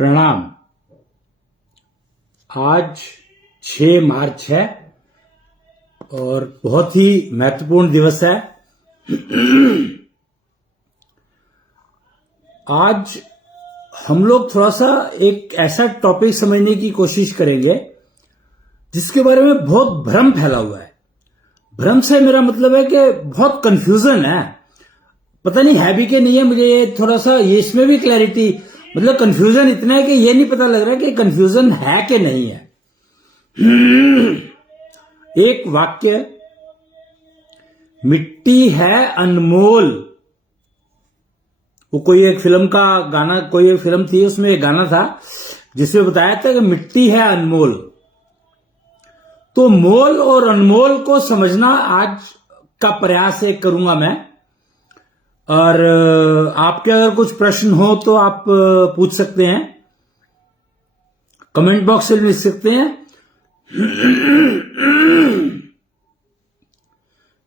प्रणाम। आज 6 मार्च है और बहुत ही महत्वपूर्ण दिवस है। आज हम लोग थोड़ा सा एक ऐसा टॉपिक समझने की कोशिश करेंगे जिसके बारे में बहुत भ्रम फैला हुआ है। भ्रम से मेरा मतलब है कि बहुत कंफ्यूजन है, पता नहीं है भी कि नहीं है। मुझे ये थोड़ा सा इसमें भी क्लैरिटी, मतलब कंफ्यूजन इतना है कि ये नहीं पता लग रहा कि कंफ्यूजन है कि नहीं है। एक वाक्य, मिट्टी है अनमोल, वो कोई एक फिल्म का गाना, कोई एक फिल्म थी उसमें एक गाना था जिसमें बताया था कि मिट्टी है अनमोल। तो मोल और अनमोल को समझना आज का प्रयास करूंगा मैं। और आपके अगर कुछ प्रश्न हो तो आप पूछ सकते हैं, कमेंट बॉक्स में लिख सकते हैं,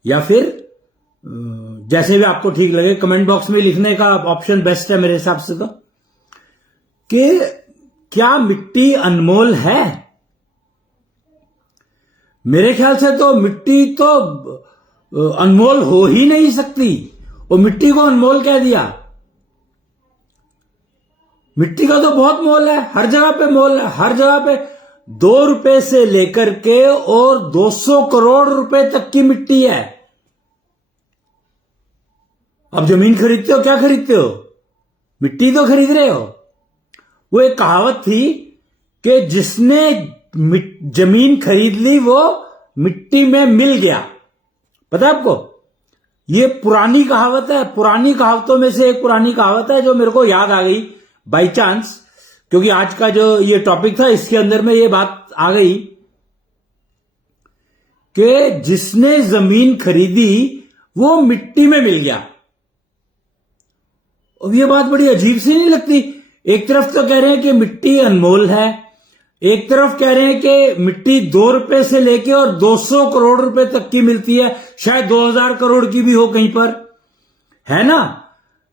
या फिर जैसे भी आपको ठीक लगे। कमेंट बॉक्स में लिखने का ऑप्शन बेस्ट है मेरे हिसाब से, तो कि क्या मिट्टी अनमोल है? मेरे ख्याल से तो मिट्टी तो अनमोल हो ही नहीं सकती। और मिट्टी को अनमोल कह दिया? मिट्टी का तो बहुत मोल है, हर जगह पे मोल है। हर जगह पे 2 रुपए से लेकर के और 200 करोड़ रुपए तक की मिट्टी है। अब जमीन खरीदते हो, क्या खरीदते हो? मिट्टी तो खरीद रहे हो। वो एक कहावत थी कि जिसने जमीन खरीद ली वो मिट्टी में मिल गया। पता है आपको? ये पुरानी कहावत है। पुरानी कहावतों में से एक पुरानी कहावत है जो मेरे को याद आ गई बाई चांस, क्योंकि आज का जो ये टॉपिक था इसके अंदर में ये बात आ गई कि जिसने जमीन खरीदी वो मिट्टी में मिल गया। अब ये बात बड़ी अजीब सी नहीं लगती? एक तरफ तो कह रहे हैं कि मिट्टी अनमोल है, एक तरफ कह रहे हैं कि मिट्टी 2 रुपए से लेके और 200 करोड़ रुपए तक की मिलती है, शायद 2000 करोड़ की भी हो कहीं पर, है ना?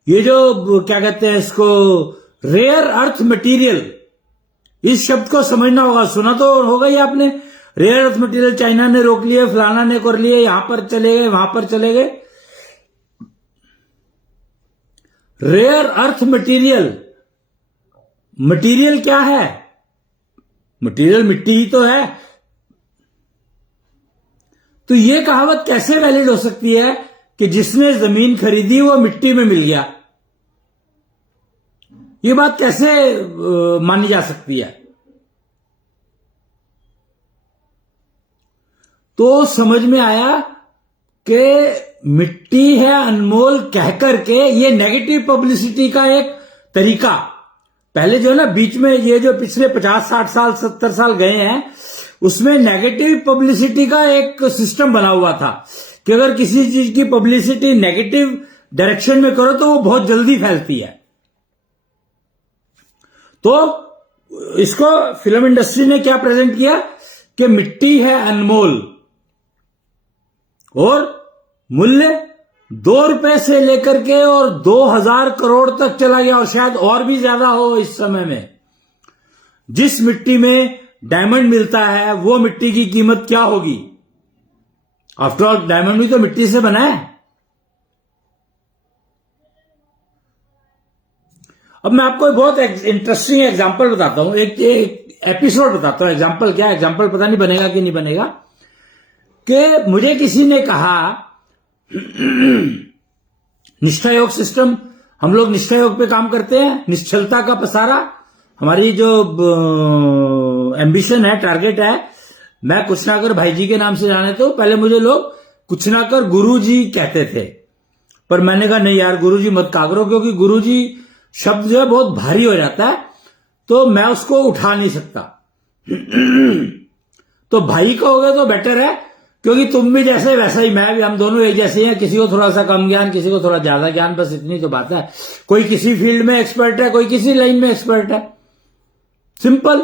ये जो क्या कहते हैं इसको, रेयर अर्थ मटेरियल, इस शब्द को समझना होगा। सुना तो होगा ही आपने, रेयर अर्थ मटेरियल चाइना ने रोक लिए, फलाना ने कर लिए, यहां पर चले गए, वहां पर चले गए। रेयर अर्थ मटेरियल, मटेरियल क्या है? मटेरियल मिट्टी ही तो है। तो ये कहावत कैसे वैलिड हो सकती है कि जिसने जमीन खरीदी वो मिट्टी में मिल गया? ये बात कैसे मानी जा सकती है? तो समझ में आया कि मिट्टी है अनमोल कहकर के ये नेगेटिव पब्लिसिटी का एक तरीका। पहले जो है ना, बीच में ये जो पिछले 50, 60 साल, 70 साल गए हैं, उसमें नेगेटिव पब्लिसिटी का एक सिस्टम बना हुआ था कि अगर किसी चीज की पब्लिसिटी नेगेटिव डायरेक्शन में करो तो वो बहुत जल्दी फैलती है। तो इसको फिल्म इंडस्ट्री ने क्या प्रेजेंट किया कि मिट्टी है अनमोल और मूल्य 2 रुपए से लेकर के और 2000 करोड़ तक चला गया, और शायद और भी ज्यादा हो इस समय में। जिस मिट्टी में डायमंड मिलता है वो मिट्टी की कीमत क्या होगी? आफ्टर ऑल डायमंड भी तो मिट्टी से बना है। अब मैं आपको बहुत इंटरेस्टिंग एग्जांपल बताता हूं, एक एपिसोड बताता हूं। एग्जांपल क्या? एग्जांपल पता नहीं बनेगा कि नहीं बनेगा। कि मुझे किसी ने कहा निष्ठा योग सिस्टम, हम लोग निष्ठा योग पे काम करते हैं, निश्चलता का पसारा हमारी जो एम्बिशन है, टारगेट है। मैं कुछनाकर भाई जी के नाम से जाने, तो पहले मुझे लोग कुछनाकर गुरु जी कहते थे, पर मैंने कहा नहीं यार, गुरु जी मत कहा करो, क्योंकि गुरु जी शब्द जो है बहुत भारी हो जाता है, तो मैं उसको उठा नहीं सकता। तो भाई कहोगे तो बेटर है, क्योंकि तुम भी जैसे वैसा ही मैं भी, हम दोनों एक जैसे हैं। किसी को थोड़ा सा कम ज्ञान, किसी को थोड़ा ज्यादा ज्ञान, बस इतनी तो बात है। कोई किसी फील्ड में एक्सपर्ट है, कोई किसी लाइन में एक्सपर्ट है, सिंपल।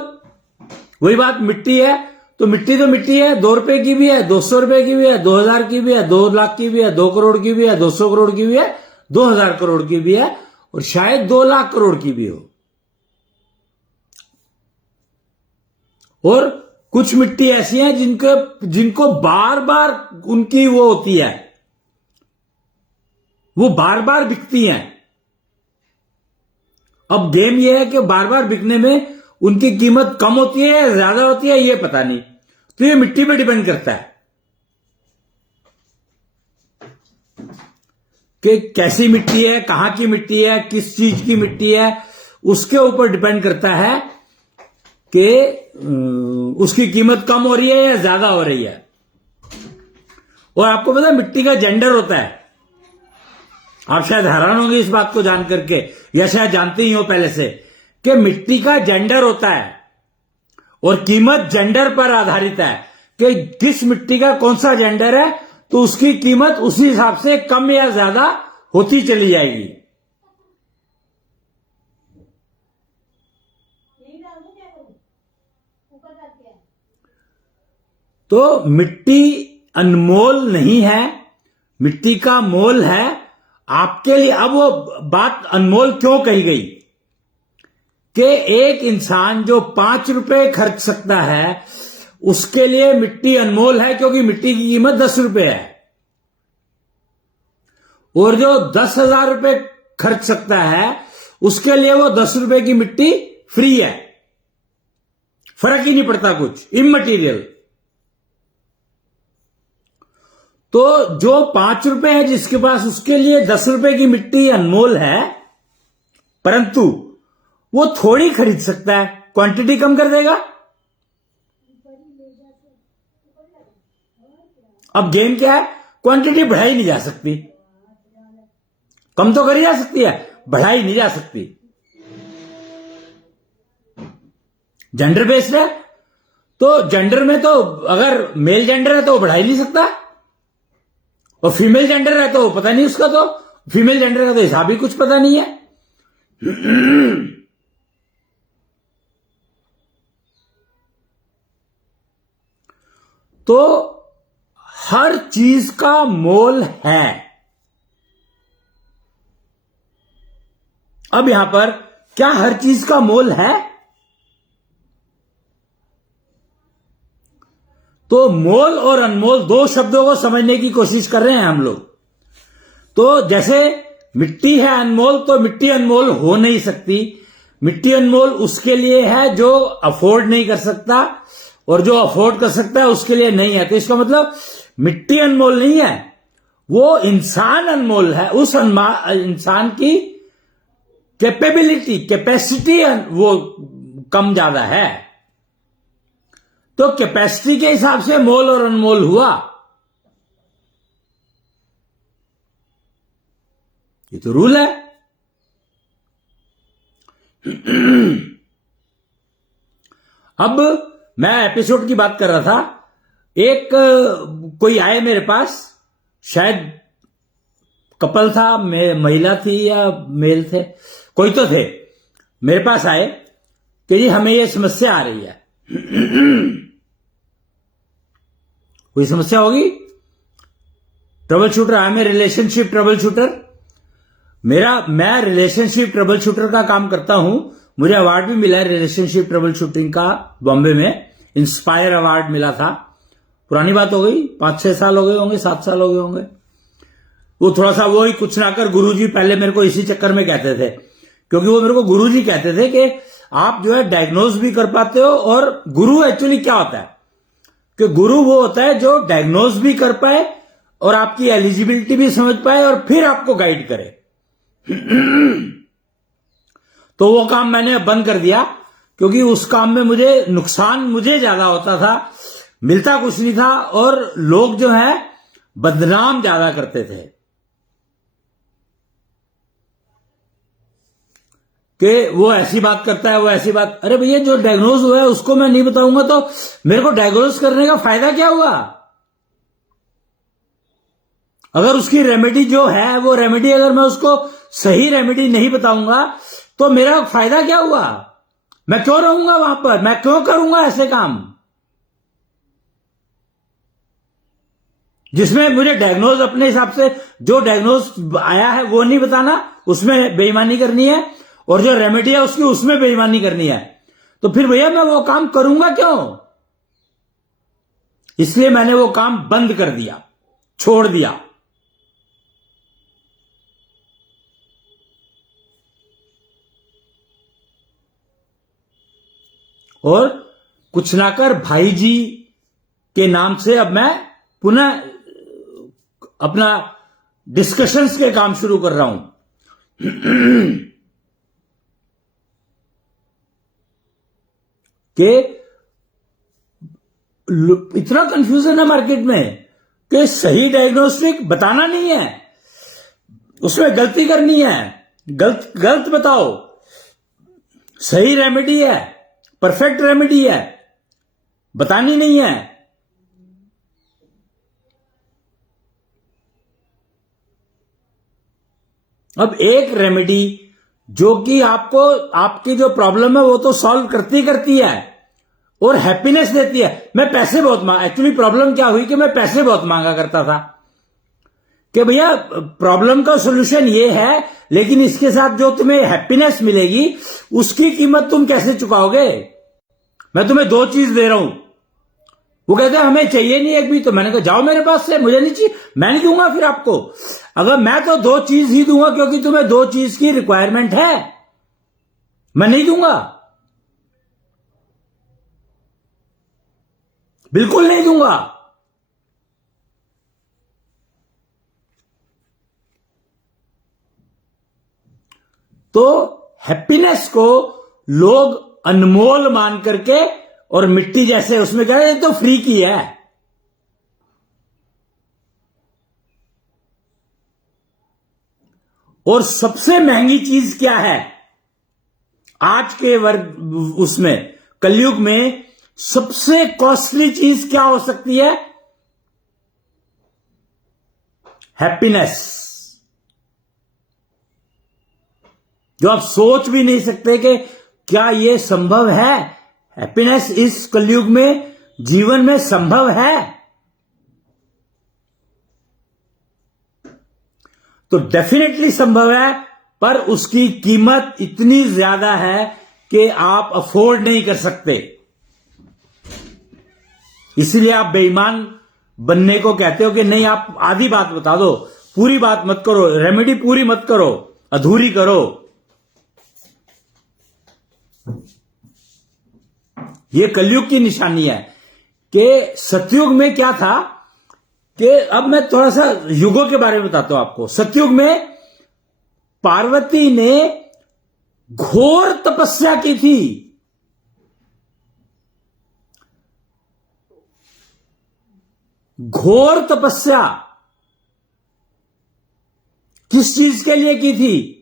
वही बात मिट्टी है तो मिट्टी है। 2 रुपए की भी है, 200 रुपए की भी है, 2000 की भी है, 2 लाख की भी है, 2 करोड़ की भी है, 200 करोड़ की भी है, 2000 करोड़ की भी है, और शायद 2 लाख करोड़ की भी हो। और कुछ मिट्टी ऐसी है जिनको बार बार उनकी वो होती है, वो बार बार बिकती हैं। अब गेम ये है कि बार बार बिकने में उनकी कीमत कम होती है या ज्यादा होती है, ये पता नहीं। तो ये मिट्टी पे डिपेंड करता है कि कैसी मिट्टी है, कहां की मिट्टी है, किस चीज की मिट्टी है, उसके ऊपर डिपेंड करता है कि उसकी कीमत कम हो रही है या ज्यादा हो रही है। और आपको पता है मिट्टी का जेंडर होता है, आप शायद हैरान होंगे इस बात को जान करके, या शायद जानते ही हो पहले से, कि मिट्टी का जेंडर होता है और कीमत जेंडर पर आधारित है कि किस मिट्टी का कौन सा जेंडर है, तो उसकी कीमत उसी हिसाब से कम या ज्यादा होती चली जाएगी। तो मिट्टी अनमोल नहीं है, मिट्टी का मोल है आपके लिए। अब वो बात अनमोल क्यों कही गई कि एक इंसान जो 5 रुपए खर्च सकता है उसके लिए मिट्टी अनमोल है, क्योंकि मिट्टी की कीमत 10 रुपए है। और जो 10,000 रुपए खर्च सकता है उसके लिए वो 10 रुपए की मिट्टी फ्री है, फर्क ही नहीं पड़ता कुछ, इममटीरियल। तो जो 5 रुपए है जिसके पास, उसके लिए 10 रुपए की मिट्टी अनमोल है, परंतु वो थोड़ी खरीद सकता है, क्वांटिटी कम कर देगा। अब गेम क्या है, क्वांटिटी बढ़ाई नहीं जा सकती, कम तो करी जा सकती है, बढ़ाई नहीं जा सकती। जेंडर बेस्ड है, तो जेंडर में तो अगर मेल जेंडर है तो वो बढ़ा ही नहीं सकता, और फीमेल जेंडर है तो पता नहीं उसका, तो फीमेल जेंडर का तो हिसाब ही कुछ पता नहीं है। तो हर चीज का मोल है। अब यहां पर क्या हर चीज का मोल है? तो मोल और अनमोल दो शब्दों को समझने की कोशिश कर रहे हैं हम लोग। तो जैसे मिट्टी है अनमोल, तो मिट्टी अनमोल हो नहीं सकती। मिट्टी अनमोल उसके लिए है जो अफोर्ड नहीं कर सकता, और जो अफोर्ड कर सकता है उसके लिए नहीं है। तो इसका मतलब मिट्टी अनमोल नहीं है, वो इंसान अनमोल है। उस इंसान की कैपेसिटी वो कम ज्यादा है, तो कैपेसिटी के हिसाब से मोल और अनमोल हुआ। ये तो रूल है। अब मैं एपिसोड की बात कर रहा था, एक कोई आए मेरे पास, शायद कपल था, महिला थी या मेल थे, कोई तो थे, मेरे पास आए कि जी हमें ये समस्या आ रही है। कोई समस्या होगी, troubleshooter, I am a relationship troubleshooter. मैं रिलेशनशिप ट्रबल शूटर का काम करता हूं। मुझे अवार्ड भी मिला है रिलेशनशिप ट्रबल शूटिंग का, बॉम्बे में इंस्पायर अवार्ड मिला था। पुरानी बात हो गई, 5-6 साल हो गए होंगे, 7 साल हो गए होंगे। वो थोड़ा सा वो ही कुछ ना कर गुरुजी पहले मेरे को इसी चक्कर में कहते थे, क्योंकि वो मेरे को गुरुजी कहते थे कि आप जो है डायग्नोज भी कर पाते हो। और गुरु एक्चुअली क्या होता है कि गुरु वो होता है जो डायग्नोज भी कर पाए और आपकी एलिजिबिलिटी भी समझ पाए और फिर आपको गाइड करे। तो वो काम मैंने बंद कर दिया, क्योंकि उस काम में नुकसान मुझे ज्यादा होता था, मिलता कुछ नहीं था, और लोग जो है बदनाम ज्यादा करते थे कि वो ऐसी बात करता है, वो ऐसी बात। अरे भैया, जो डायग्नोज हुआ है उसको मैं नहीं बताऊंगा तो मेरे को डायग्नोज करने का फायदा क्या हुआ? अगर उसकी रेमेडी जो है, वो रेमेडी अगर मैं उसको सही रेमेडी नहीं बताऊंगा तो मेरा फायदा क्या हुआ? मैं क्यों रहूंगा वहां पर? मैं क्यों करूंगा ऐसे काम जिसमें मुझे डायग्नोज अपने हिसाब से जो डायग्नोज आया है वो नहीं बताना, उसमें बेईमानी करनी है, और जो रेमेडी है उसकी उसमें बेईमानी करनी है। तो फिर भैया मैं वो काम करूंगा क्यों? इसलिए मैंने वो काम बंद कर दिया, छोड़ दिया। और कुछ ना कर भाई जी के नाम से अब मैं पुनः अपना डिस्कशंस के काम शुरू कर रहा हूं। कि इतना कंफ्यूजन है मार्केट में कि सही डायग्नोस्टिक बताना नहीं है, उसमें गलती करनी है। गलत बताओ, सही रेमेडी है, परफेक्ट रेमेडी है, बतानी नहीं है। अब एक रेमेडी जो कि आपको आपकी जो प्रॉब्लम है वो तो सॉल्व करती है और हैप्पीनेस देती है। मैं पैसे बहुत एक्चुअली प्रॉब्लम क्या हुई कि मैं पैसे बहुत मांगा करता था कि भैया प्रॉब्लम का सॉल्यूशन ये है, लेकिन इसके साथ जो तुम्हें हैप्पीनेस मिलेगी उसकी कीमत तुम कैसे चुकाओगे? मैं तुम्हें 2 चीज दे रहा हूं। वो कहते हैं हमें चाहिए नहीं एक भी। तो मैंने कहा जाओ मेरे पास से, मुझे नहीं चाहिए, मैं नहीं दूंगा फिर आपको। अगर मैं तो 2 चीज ही दूंगा क्योंकि तुम्हें 2 चीज की रिक्वायरमेंट है, मैं नहीं दूंगा, बिल्कुल नहीं दूंगा। तो हैप्पीनेस को लोग अनमोल मान करके और मिट्टी जैसे उसमें कह रहे तो फ्री की है। और सबसे महंगी चीज क्या है आज के वर्ग उसमें कलयुग में? सबसे कॉस्टली चीज क्या हो सकती है? हैप्पीनेस, जो आप सोच भी नहीं सकते कि क्या यह संभव है। हैप्पीनेस इस कलयुग में जीवन में संभव है। तो डेफिनेटली संभव है, पर उसकी कीमत इतनी ज्यादा है कि आप अफोर्ड नहीं कर सकते। इसलिए आप बेईमान बनने को कहते हो कि नहीं आप आधी बात बता दो, पूरी बात मत करो, रेमेडी पूरी मत करो, अधूरी करो। यह कलयुग की निशानी है कि सतयुग में क्या था कि अब मैं थोड़ा सा युगों के बारे में बताता हूं आपको। सतयुग में पार्वती ने घोर तपस्या की थी। घोर तपस्या किस चीज के लिए की थी?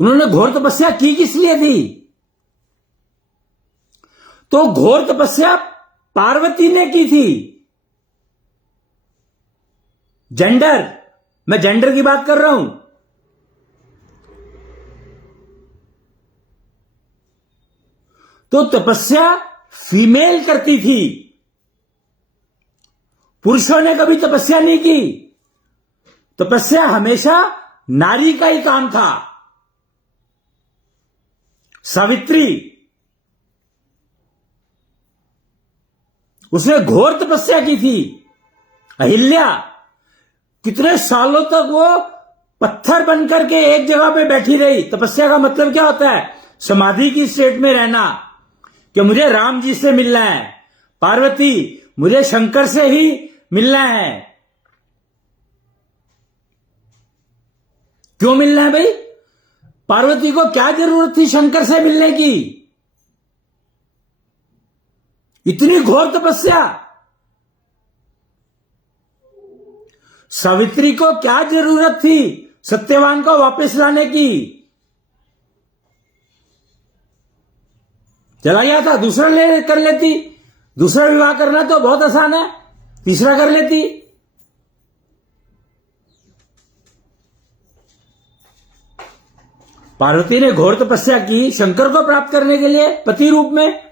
उन्होंने घोर तपस्या की किस लिए थी? तो घोर तपस्या पार्वती ने की थी। जेंडर, मैं जेंडर की बात कर रहा हूं। तो तपस्या फीमेल करती थी, पुरुषों ने कभी तपस्या नहीं की। तपस्या हमेशा नारी का ही काम था। सावित्री, उसने घोर तपस्या की थी। अहिल्या, कितने सालों तक वो पत्थर बनकर के एक जगह पे बैठी रही। तपस्या का मतलब क्या होता है? समाधि की स्टेट में रहना, कि मुझे राम जी से मिलना है, पार्वती मुझे शंकर से ही मिलना है। क्यों मिलना है भाई? पार्वती को क्या जरूरत थी शंकर से मिलने की? इतनी घोर तपस्या। सावित्री को क्या जरूरत थी सत्यवान को वापस लाने की? चला गया था, दूसरा ले कर लेती। दूसरा विवाह करना तो बहुत आसान है, तीसरा कर लेती। पार्वती ने घोर तपस्या की शंकर को प्राप्त करने के लिए पति रूप में।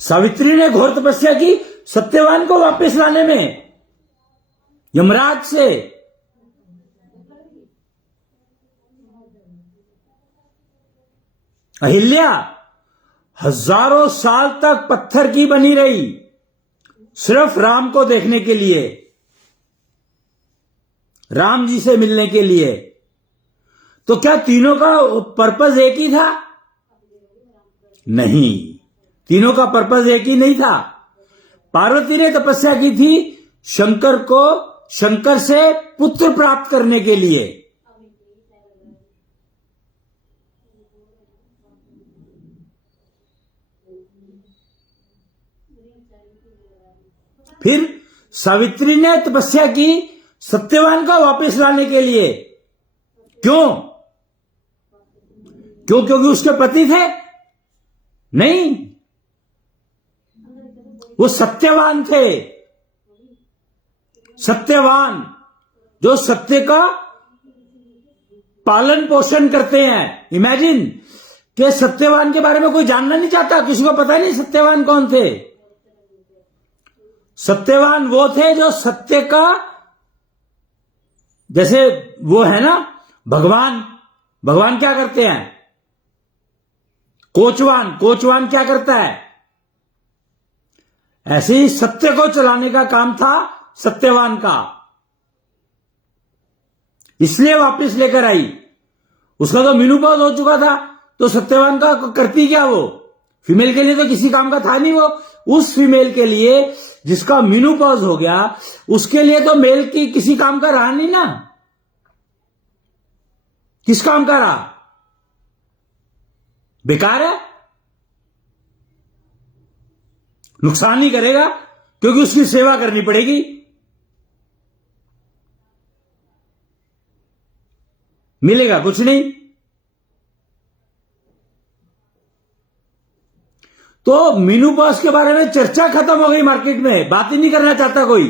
सावित्री ने घोर तपस्या की सत्यवान को वापस लाने में। यमराज से। अहिल्या हजारों साल तक पत्थर की बनी रही सिर्फ राम को देखने के लिए, राम जी से मिलने के लिए। तो क्या तीनों का पर्पस एक ही था? नहीं, तीनों का पर्पस एक ही नहीं था। पार्वती ने तपस्या की थी शंकर से पुत्र प्राप्त करने के लिए। फिर सावित्री ने तपस्या की सत्यवान को वापस लाने के लिए। क्यों? क्योंकि उसके पति थे? नहीं, वो सत्यवान थे। सत्यवान जो सत्य का पालन पोषण करते हैं। इमेजिन कि सत्यवान के बारे में कोई जानना नहीं चाहता, किसी को पता नहीं सत्यवान कौन थे। सत्यवान वो थे जो सत्य का, जैसे वो है ना भगवान क्या करते हैं? कोचवान क्या करता है? ऐसे ही सत्य को चलाने का काम था सत्यवान का, इसलिए वापस लेकर आई। उसका तो मेनोपॉज हो चुका था, तो सत्यवान का करती क्या वो? फीमेल के लिए तो किसी काम का था नहीं वो। उस फीमेल के लिए जिसका मेनोपॉज हो गया, उसके लिए तो मेल की किसी काम का रहा नहीं ना। किस काम का रहा? बेकार है, नुकसान ही करेगा, क्योंकि उसकी सेवा करनी पड़ेगी। मिलेगा कुछ नहीं। तो मेनोपॉज के बारे में चर्चा खत्म हो गई मार्केट में, बात ही नहीं करना चाहता कोई,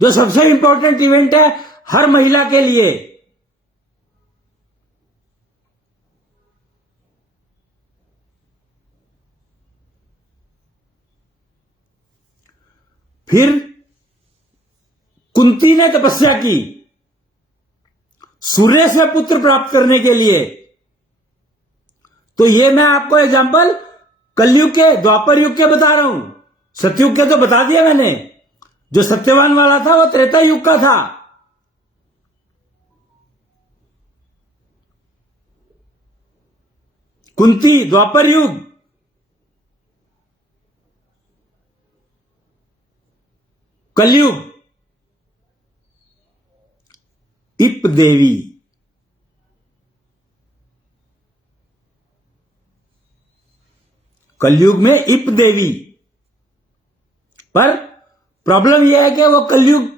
जो सबसे इंपॉर्टेंट इवेंट है हर महिला के लिए। फिर कुंती ने तपस्या की सूर्य से पुत्र प्राप्त करने के लिए। तो ये मैं आपको एग्जांपल कलयुग के, द्वापर युग के बता रहा हूं। सतयुग के तो बता दिया मैंने, जो सत्यवान वाला था वो त्रेता युग का था। कुंती द्वापर युग, कलयुग इप देवी। कलयुग में इप देवी। पर प्रॉब्लम यह है कि वो कलयुग,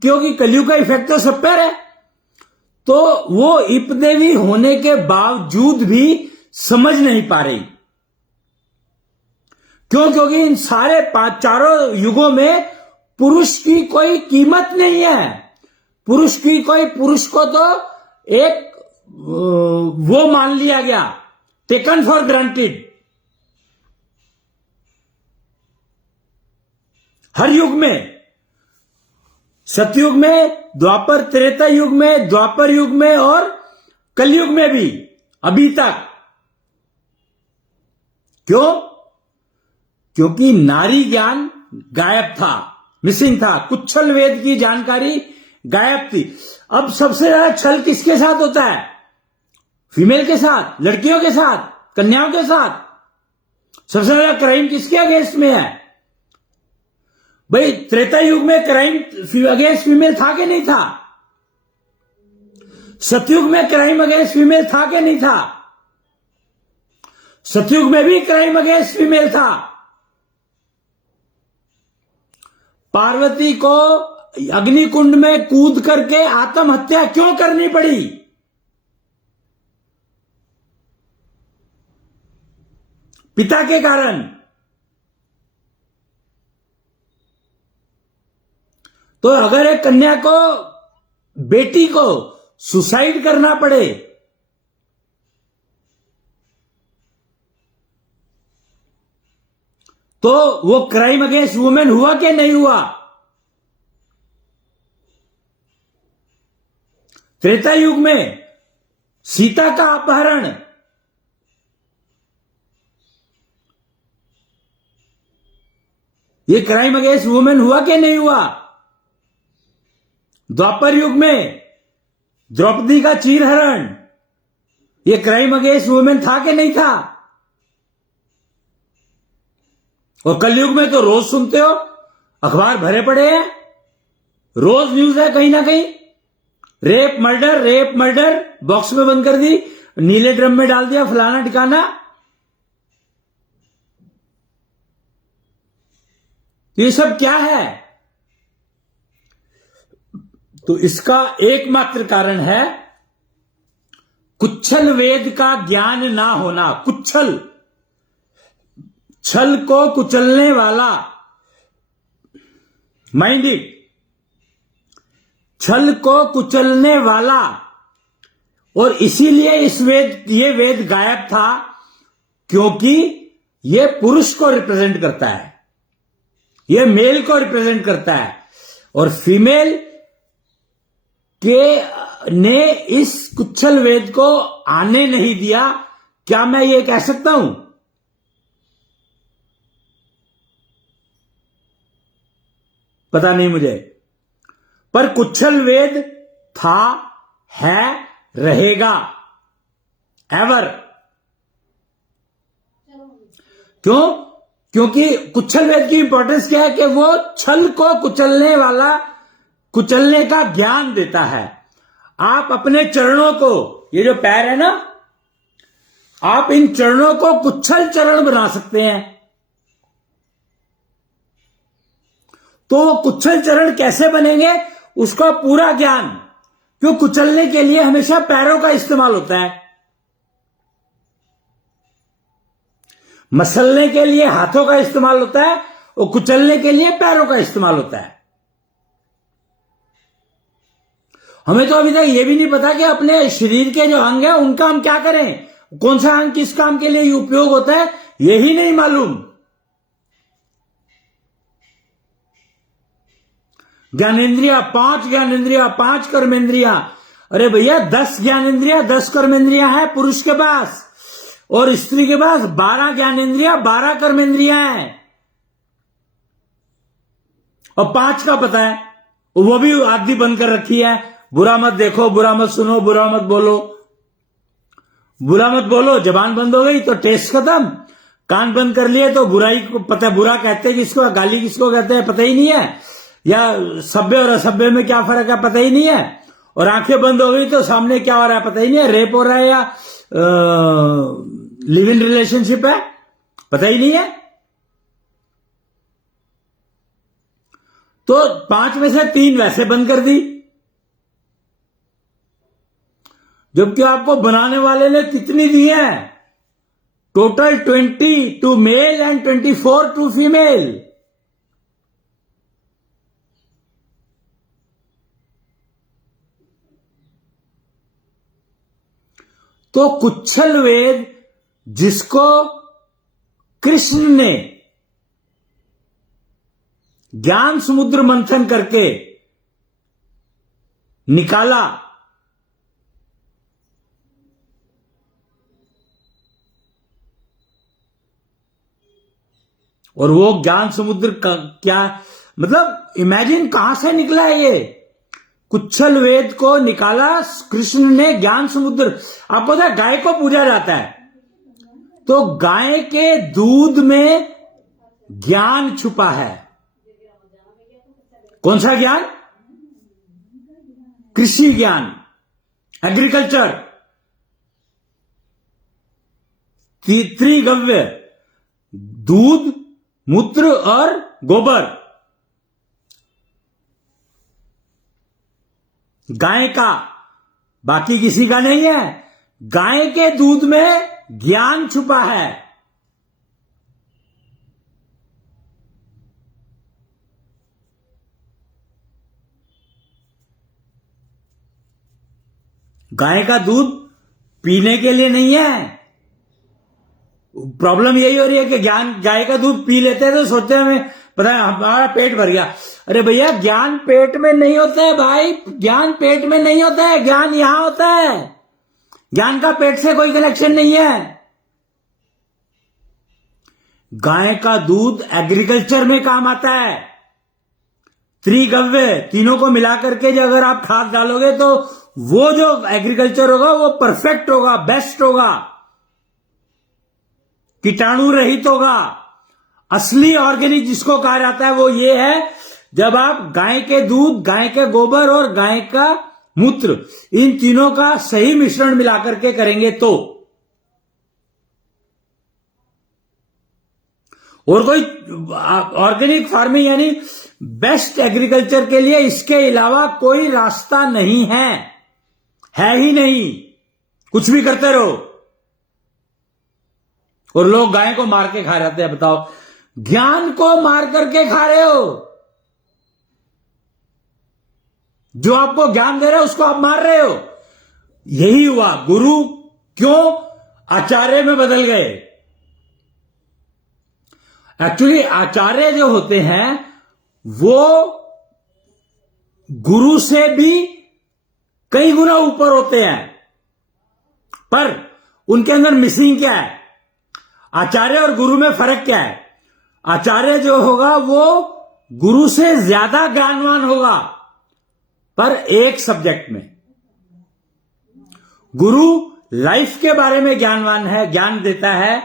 क्योंकि कलयुग का इफेक्ट तो सब पर है, तो वो इप देवी होने के बावजूद भी समझ नहीं पा रही। क्यों? क्योंकि इन सारे चारों युगों में पुरुष की कोई कीमत नहीं है। पुरुष को तो एक वो मान लिया गया, टेकन फॉर ग्रांटेड। हर युग में, सतयुग में, द्वापर त्रेता युग में, द्वापर युग में और कलयुग में भी अभी तक। क्यों? क्योंकि नारी ज्ञान गायब था, मिसिंग था। कुच्छल वेद की जानकारी गायब थी। अब सबसे ज्यादा छल किसके साथ होता है? फीमेल के साथ, लड़कियों के साथ, कन्याओं के साथ। सबसे ज्यादा क्राइम किसके अगेंस्ट में है? भाई त्रेता युग में क्राइम अगेंस्ट फीमेल था कि नहीं था? सतयुग में क्राइम अगेंस्ट फीमेल था कि नहीं था? सतयुग में भी क्राइम अगेंस्ट फीमेल था। पार्वती को अग्निकुंड में कूद करके आत्महत्या क्यों करनी पड़ी? पिता के कारण। तो अगर एक कन्या को, बेटी को सुसाइड करना पड़े, तो वो क्राइम अगेंस्ट वुमेन हुआ कि नहीं हुआ? त्रेता युग में सीता का अपहरण, ये क्राइम अगेंस्ट वुमेन हुआ कि नहीं हुआ? द्वापर युग में द्रौपदी का चीरहरण, ये क्राइम अगेंस्ट वुमेन था कि नहीं था? और कलयुग में तो रोज सुनते हो, अखबार भरे पड़े हैं, रोज न्यूज है कहीं ना कहीं, रेप मर्डर, बॉक्स में बंद कर दी, नीले ड्रम में डाल दिया, फलाना ठिकाना। ये सब क्या है? तो इसका एकमात्र कारण है कुच्छल वेद का ज्ञान ना होना। कुच्छल, छल को कुचलने वाला, माइंड इट, छल को कुचलने वाला। और इसीलिए ये वेद गायब था, क्योंकि ये पुरुष को रिप्रेजेंट करता है, ये मेल को रिप्रेजेंट करता है, और फीमेल के ने इस कुच्छल वेद को आने नहीं दिया। क्या मैं ये कह सकता हूं? पता नहीं मुझे, पर कुच्छल वेद था, है, रहेगा एवर। क्यों? क्योंकि कुच्छल वेद की इंपॉर्टेंस क्या है कि वो छल को कुचलने वाला, कुचलने का ज्ञान देता है। आप अपने चरणों को, ये जो पैर है ना, आप इन चरणों को कुच्छल चरण बना सकते हैं। तो वो कुच्छल चरण कैसे बनेंगे, उसका पूरा ज्ञान, क्यों कुचलने के लिए हमेशा पैरों का इस्तेमाल होता है, मसलने के लिए हाथों का इस्तेमाल होता है, और कुचलने के लिए पैरों का इस्तेमाल होता है। हमें तो अभी तक ये भी नहीं पता कि अपने शरीर के जो अंग है उनका हम क्या करें, कौन सा अंग किस काम के लिए उपयोग होता है, यही नहीं मालूम। ज्ञानेन्द्रिया, 5 ज्ञानेन्द्रिया, 5 कर्मेंद्रिया। अरे भैया 10 ज्ञानेन्द्रिया, 10 कर्मेंद्रिया है पुरुष के पास, और स्त्री के पास 12 ज्ञानेन्द्रिया, 12 कर्मेंद्रिया है। और 5 का पता है, वो भी आदि बंद कर रखी है। बुरा मत देखो, बुरा मत सुनो, बुरा मत बोलो, बुरा मत बोलो, जबान बंद हो गई तो टेस्ट खत्म। कान बंद कर लिए तो बुराई को पता, बुरा कहते हैं किसको, गाली किसको कहते हैं पता ही नहीं है, या सभ्य और असभ्य में क्या फर्क है पता ही नहीं है। और आंखें बंद हो गई तो सामने क्या हो रहा है पता ही नहीं है, रेप हो रहा है या लिव इन रिलेशनशिप है पता ही नहीं है। तो 5 में से 3 वैसे बंद कर दी, जबकि आपको बनाने वाले ने कितनी दी है? Total 20 to male and 24 to female. तो कुच्छल वेद, जिसको कृष्ण ने ज्ञान समुद्र मंथन करके निकाला, और वो ज्ञान समुद्र का क्या मतलब, इमेजिन कहां से निकला है ये कुच्छल वेद को निकाला कृष्ण ने ज्ञान समुद्र। आपको पता है गाय को पूजा जाता है, तो गाय के दूध में ज्ञान छुपा है। कौन सा ज्ञान? कृषि ज्ञान, एग्रीकल्चर, त्रिगव्य, दूध, मूत्र और गोबर, गाय का, बाकी किसी का नहीं है। गाय के दूध में ज्ञान छुपा है। गाय का दूध पीने के लिए नहीं है। प्रॉब्लम यही हो रही है कि गाय का दूध पी लेते हैं तो सोचते हैं हमें पता है हमारा पेट भर गया। अरे भैया ज्ञान पेट में नहीं होता है भाई, ज्ञान पेट में नहीं होता है, ज्ञान यहां होता है। ज्ञान का पेट से कोई कनेक्शन नहीं है। गाय का दूध एग्रीकल्चर में काम आता है। त्रिगव्य तीनों को मिला करके जो अगर आप खाद डालोगे तो वो जो एग्रीकल्चर होगा वो परफेक्ट होगा, बेस्ट होगा, कीटाणु रहित होगा। असली ऑर्गेनिक जिसको कहा जाता है वो ये है जब आप गाय के दूध, गाय के गोबर और गाय का मूत्र इन तीनों का सही मिश्रण मिलाकर के करेंगे तो। और कोई ऑर्गेनिक फार्मिंग यानी बेस्ट एग्रीकल्चर के लिए इसके अलावा कोई रास्ता नहीं है ही नहीं। कुछ भी करते रहो और लोग गाय को मार के खा जाते हैं। बताओ, ज्ञान को मार करके खा रहे हो। जो आपको ज्ञान दे रहे हो उसको आप मार रहे हो। यही हुआ। गुरु क्यों आचार्य में बदल गए? एक्चुअली आचार्य जो होते हैं वो गुरु से भी कई गुना ऊपर होते हैं, पर उनके अंदर मिसिंग क्या है? आचार्य और गुरु में फर्क क्या है? आचार्य जो होगा वो गुरु से ज्यादा ज्ञानवान होगा, पर एक सब्जेक्ट में। गुरु लाइफ के बारे में ज्ञानवान है, ज्ञान देता है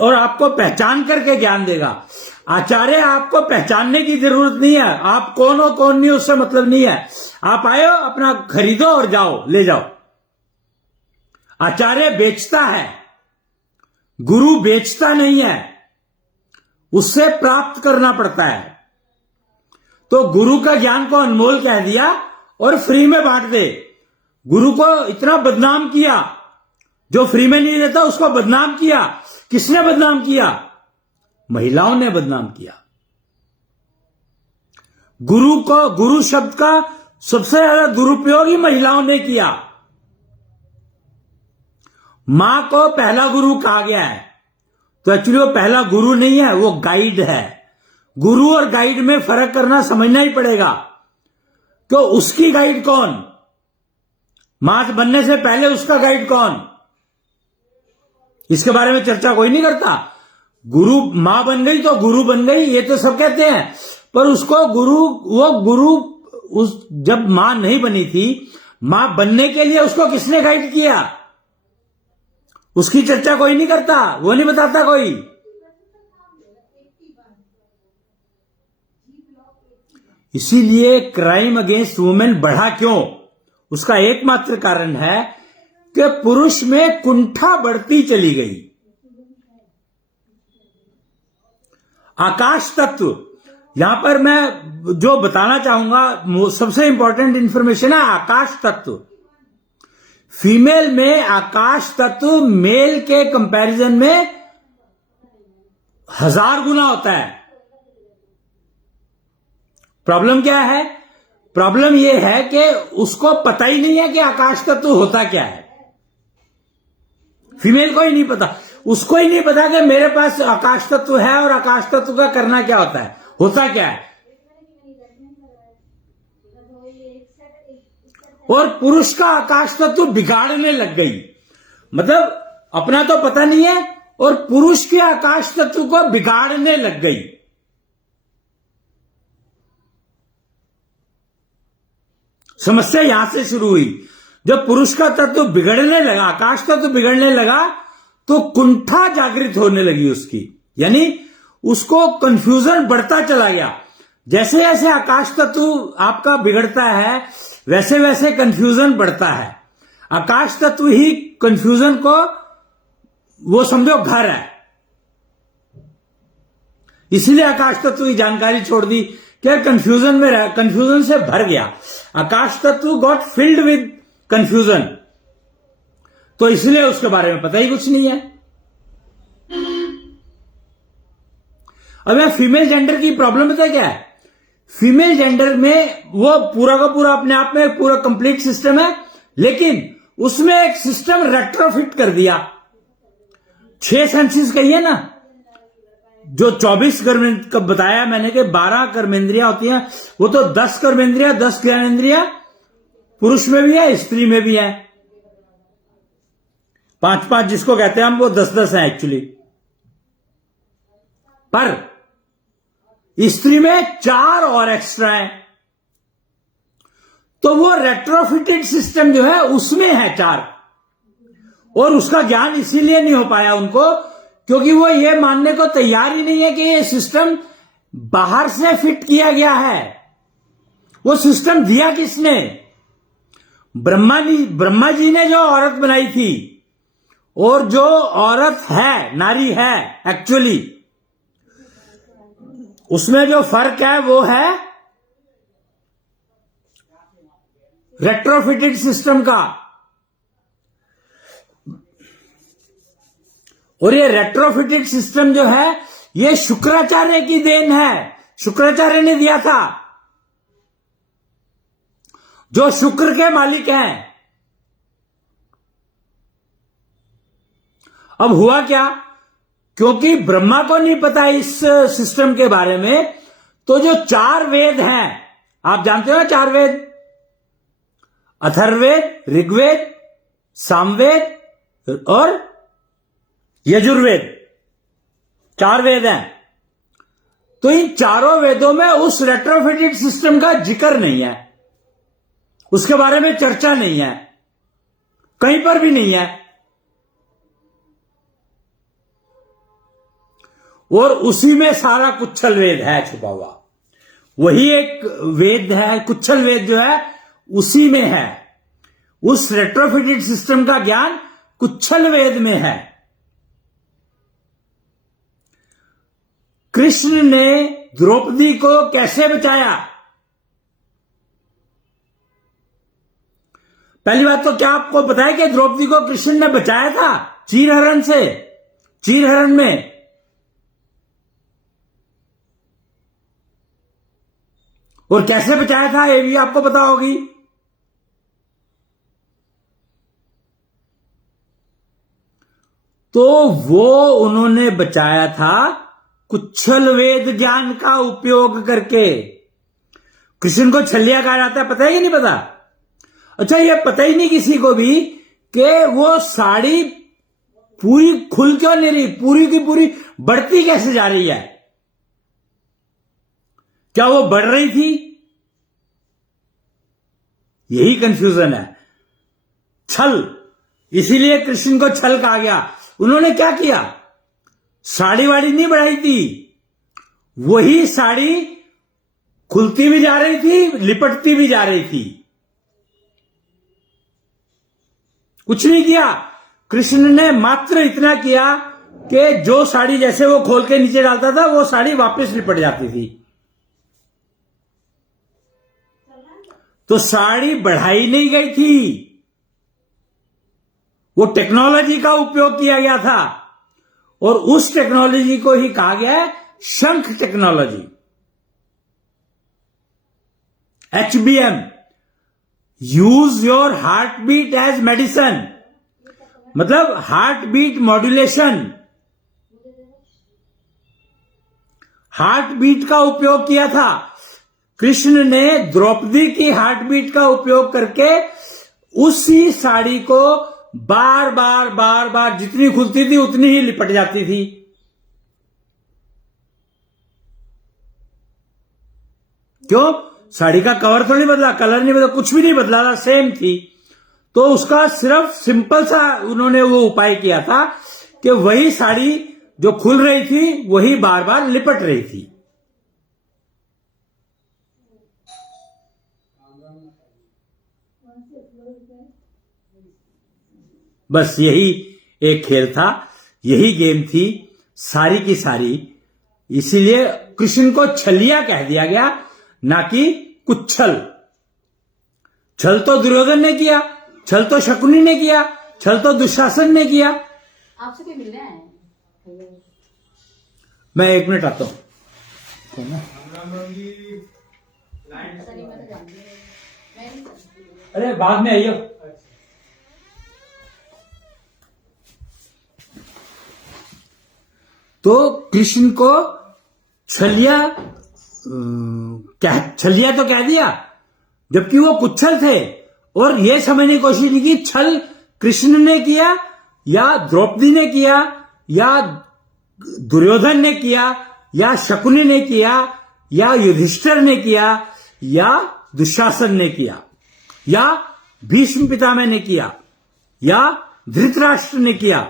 और आपको पहचान करके ज्ञान देगा। आचार्य आपको पहचानने की जरूरत नहीं है। आप कौन हो कौन नहीं उससे मतलब नहीं है। आप आयो, अपना खरीदो और जाओ, ले जाओ। आचार्य बेचता है, गुरु बेचता नहीं है, उससे प्राप्त करना पड़ता है। तो गुरु का ज्ञान को अनमोल कह दिया और फ्री में बांट दे। गुरु को इतना बदनाम किया, जो फ्री में नहीं देता उसको बदनाम किया। किसने बदनाम किया? महिलाओं ने बदनाम किया। गुरु को, गुरु शब्द का सबसे ज्यादा दुरुपयोग ही महिलाओं ने किया। मां को पहला गुरु कहा गया है, तो एक्चुअली वो पहला गुरु नहीं है, वो गाइड है। गुरु और गाइड में फर्क करना समझना ही पड़ेगा। तो उसकी गाइड कौन? मां बनने से पहले उसका गाइड कौन? इसके बारे में चर्चा कोई नहीं करता। गुरु मां बन गई तो गुरु बन गई, ये तो सब कहते हैं, पर उसको गुरु जब मां नहीं बनी थी, मां बनने के लिए उसको किसने गाइड किया? उसकी चर्चा कोई नहीं करता, वो नहीं बताता कोई। इसीलिए क्राइम अगेंस्ट वुमेन बढ़ा क्यों? उसका एकमात्र कारण है कि पुरुष में कुंठा बढ़ती चली गई। आकाश तत्व, यहां पर मैं जो बताना चाहूंगा सबसे इंपॉर्टेंट इंफॉर्मेशन है आकाश तत्व। फीमेल में आकाश तत्व मेल के कंपैरिजन में 1000 गुना होता है। प्रॉब्लम क्या है? प्रॉब्लम यह है कि उसको पता ही नहीं है कि आकाश तत्व होता क्या है। फीमेल को ही नहीं पता, उसको ही नहीं पता कि मेरे पास आकाश तत्व है और आकाश तत्व का करना क्या होता है, होता क्या है। और पुरुष का आकाश तत्व बिगाड़ने लग गई। मतलब अपना तो पता नहीं है और पुरुष के आकाश तत्व को बिगाड़ने लग गई। समस्या यहां से शुरू हुई। जब पुरुष का तत्व बिगड़ने लगा, आकाश तत्व बिगड़ने लगा, तो कुंठा जागृत होने लगी उसकी, यानी उसको कंफ्यूजन बढ़ता चला गया। जैसे जैसे आकाश तत्व आपका बिगड़ता है वैसे वैसे कंफ्यूजन बढ़ता है। आकाश तत्व ही कंफ्यूजन को, वो समझो घर है, इसलिए आकाश तत्व की जानकारी छोड़ दी क्या कंफ्यूजन में रहा, कंफ्यूजन से भर गया। आकाश तत्व गॉट फिल्ड विद कंफ्यूजन, तो इसलिए उसके बारे में पता ही कुछ नहीं है। अब यहां फीमेल जेंडर की प्रॉब्लम पता क्या है? फीमेल जेंडर में वो पूरा का पूरा अपने आप में पूरा कंप्लीट सिस्टम है, लेकिन उसमें एक सिस्टम रेट्रोफिट कर दिया। 6 सेंसेस कहिए ना, जो 24 कर्मेंद्रिय का बताया मैंने कि 12 कर्मेंद्रियां होती हैं, वो तो 10 कर्मेंद्रियां, 10 ज्ञानेंद्रियां पुरुष में भी है, स्त्री में भी है। 5-5 जिसको कहते हैं हम, वो 10-10 है एक्चुअली। पर स्त्री में 4 और एक्स्ट्रा है। तो वो रेट्रोफिटेड सिस्टम जो है उसमें है 4, और उसका ज्ञान इसीलिए नहीं हो पाया उनको क्योंकि वो ये मानने को तैयार ही नहीं है कि ये सिस्टम बाहर से फिट किया गया है। वो सिस्टम दिया किसने? ब्रह्मा जी ने जो औरत बनाई थी, और जो औरत है, नारी है एक्चुअली, उसमें जो फर्क है वो है रेट्रोफिटेड सिस्टम का। और ये रेट्रोफिटेड सिस्टम जो है ये शुक्राचार्य की देन है। शुक्राचार्य ने दिया था, जो शुक्र के मालिक हैं। अब हुआ क्या, क्योंकि ब्रह्मा को नहीं पता इस सिस्टम के बारे में, तो जो 4 वेद हैं, आप जानते हो ना 4 वेद, अथर्ववेद, ऋग्वेद, सामवेद और यजुर्वेद, 4 वेद हैं। तो इन चारों वेदों में उस रेट्रोफिटेड सिस्टम का जिक्र नहीं है, उसके बारे में चर्चा नहीं है, कहीं पर भी नहीं है। और उसी में सारा कुच्छल वेद है छुपा हुआ। वही एक वेद है, कुच्छल वेद जो है उसी में है। उस रेट्रोफिटेड सिस्टम का ज्ञान कुच्छल वेद में है। कृष्ण ने द्रौपदी को कैसे बचाया? पहली बात तो क्या आपको पता है कि द्रौपदी को कृष्ण ने बचाया था चीरहरण से? चीरहरण में और कैसे बचाया था ये भी आपको पता होगी। तो वो उन्होंने बचाया था कुच्छल वेद ज्ञान का उपयोग करके। कृष्ण को छलिया कहा जाता है, पता है कि नहीं पता? अच्छा, ये पता ही नहीं किसी को भी कि वो साड़ी पूरी खुल क्यों नहीं रही, पूरी की पूरी बढ़ती कैसे जा रही है? क्या वो बढ़ रही थी? यही कंफ्यूजन है। छल, इसीलिए कृष्ण को छल कहा गया। उन्होंने क्या किया? साड़ी वाड़ी नहीं बढ़ाई थी, वही साड़ी खुलती भी जा रही थी, लिपटती भी जा रही थी। कुछ नहीं किया। कृष्ण ने मात्र इतना किया कि जो साड़ी जैसे वो खोल के नीचे डालता था, वो साड़ी वापस लिपट जाती थी। तो साड़ी बढ़ाई नहीं गई थी, वो टेक्नोलॉजी का उपयोग किया गया था। और उस टेक्नोलॉजी को ही कहा गया है शंख technology, HBM, use your heart beat as medicine, मतलब heart beat modulation. Heart beat का उपयोग किया था। कृष्ण ने द्रौपदी की हार्ट बीट का उपयोग करके उसी साड़ी को बार बार बार बार जितनी खुलती थी उतनी ही लिपट जाती थी। क्यों? साड़ी का कवर तो नहीं बदला, कलर नहीं बदला, कुछ भी नहीं बदला था, सेम थी। तो उसका सिर्फ सिंपल सा उन्होंने वो उपाय किया था कि वही साड़ी जो खुल रही थी वही बार बार लिपट रही थी। बस यही एक खेल था, यही गेम थी सारी की सारी। इसीलिए कृष्ण को छलिया कह दिया गया, ना कि कुच्छल। छल तो दुर्योधन ने किया, छल तो शकुनी ने किया, छल तो दुशासन ने किया। आपसे कोई मिलना है? मैं 1 मिनट आता हूं। अरे बाद में आइयो। तो कृष्ण को छलिया छलिया तो कह दिया, जबकि वो कुच्छल थे। और ये समझने की कोशिश नहीं की छल कृष्ण ने किया या द्रौपदी ने किया या दुर्योधन ने किया या शकुनी ने किया या युधिष्ठिर ने किया या दुशासन ने किया या भीष्म पितामह ने किया या धृतराष्ट्र ने किया,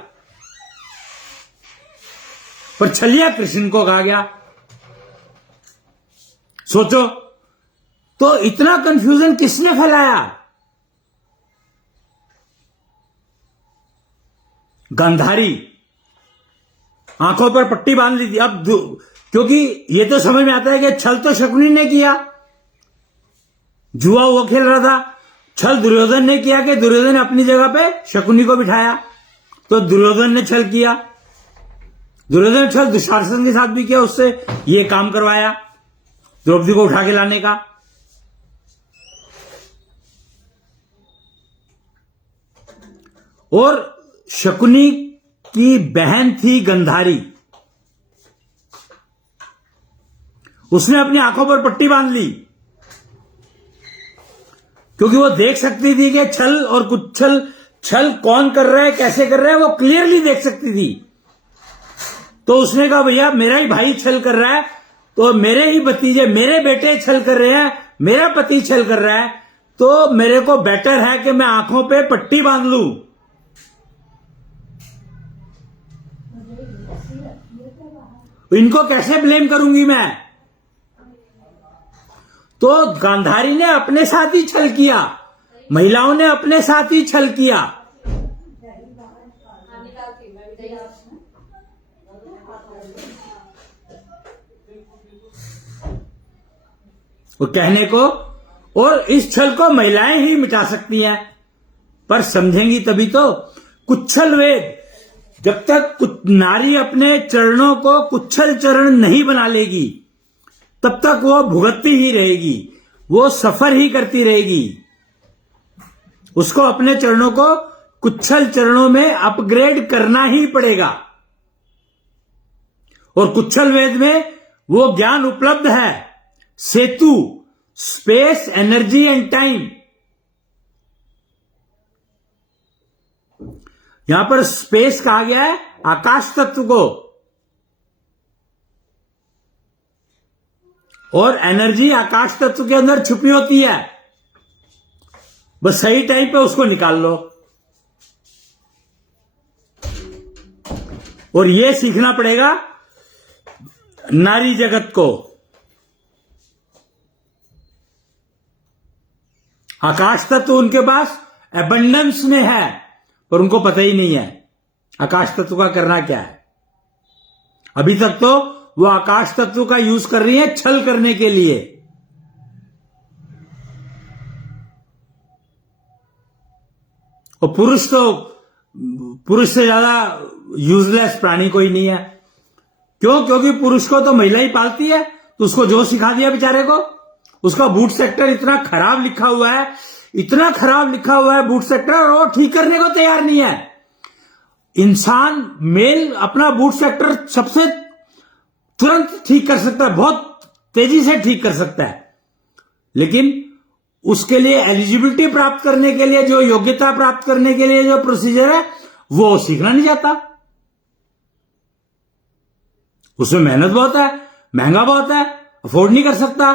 पर छलिया कृष्ण को कहा गया। सोचो, तो इतना कंफ्यूजन किसने फैलाया? गांधारी आंखों पर पट्टी बांध ली थी। अब क्योंकि ये तो समझ में आता है कि छल तो शकुनी ने किया, जुआ वो खेल रहा था। छल दुर्योधन ने किया कि दुर्योधन ने अपनी जगह पे शकुनी को बिठाया, तो दुर्योधन ने छल किया। दुर्योधन ने छल दुशासन के साथ भी किया, उससे ये काम करवाया द्रौपदी को उठा के लाने का। और शकुनी की बहन थी गंधारी, उसने अपनी आंखों पर पट्टी बांध ली, क्योंकि वो देख सकती थी कि छल और कुच्छल, छल कौन कर रहा है, कैसे कर रहा है, वो क्लियरली देख सकती थी। तो उसने कहा भैया मेरा ही भाई छल कर रहा है, तो मेरे ही भतीजे, मेरे बेटे छल कर रहे हैं, मेरा पति छल कर रहा है, तो मेरे को बेटर है कि मैं आंखों पे पट्टी बांध लूं। इनको कैसे ब्लेम करूंगी मैं? तो गांधारी ने अपने साथ ही छल किया, महिलाओं ने अपने साथ ही छल किया। वो कहने को, और इस छल को महिलाएं ही मिटा सकती हैं, पर समझेंगी तभी तो। कुच्छल वेद, जब तक नारी अपने चरणों को कुच्छल चरण नहीं बना लेगी तब तक वो भुगतती ही रहेगी, वो सफर ही करती रहेगी। उसको अपने चरणों को कुच्छल चरणों में अपग्रेड करना ही पड़ेगा। और कुच्छल वेद में वो ज्ञान उपलब्ध है, सेतु, स्पेस, एनर्जी एंड टाइम। यहां पर स्पेस कहा गया है आकाश तत्व को, और एनर्जी आकाश तत्व के अंदर छुपी होती है, बस सही टाइम पे उसको निकाल लो। और ये सीखना पड़ेगा नारी जगत को। आकाश तत्व उनके पास एबंडेंस में है, पर उनको पता ही नहीं है आकाश तत्व का करना क्या है। अभी तक तो वो आकाश तत्व का यूज कर रही है छल करने के लिए। और पुरुष से ज्यादा यूजलेस प्राणी कोई नहीं है। क्यों? क्योंकि पुरुष को तो महिला ही पालती है, तो उसको जो सिखा दिया बेचारे को। उसका बूट सेक्टर इतना खराब लिखा हुआ है, इतना खराब लिखा हुआ है बूट सेक्टर, और वो ठीक करने को तैयार नहीं है। इंसान मेल अपना बूट सेक्टर सबसे तुरंत ठीक कर सकता है, बहुत तेजी से ठीक कर सकता है, लेकिन उसके लिए एलिजिबिलिटी प्राप्त करने के लिए, जो योग्यता प्राप्त करने के लिए जो प्रोसीजर है, वो सीखना नहीं चाहता। उसमें मेहनत बहुत है, महंगा बहुत है, अफोर्ड नहीं कर सकता।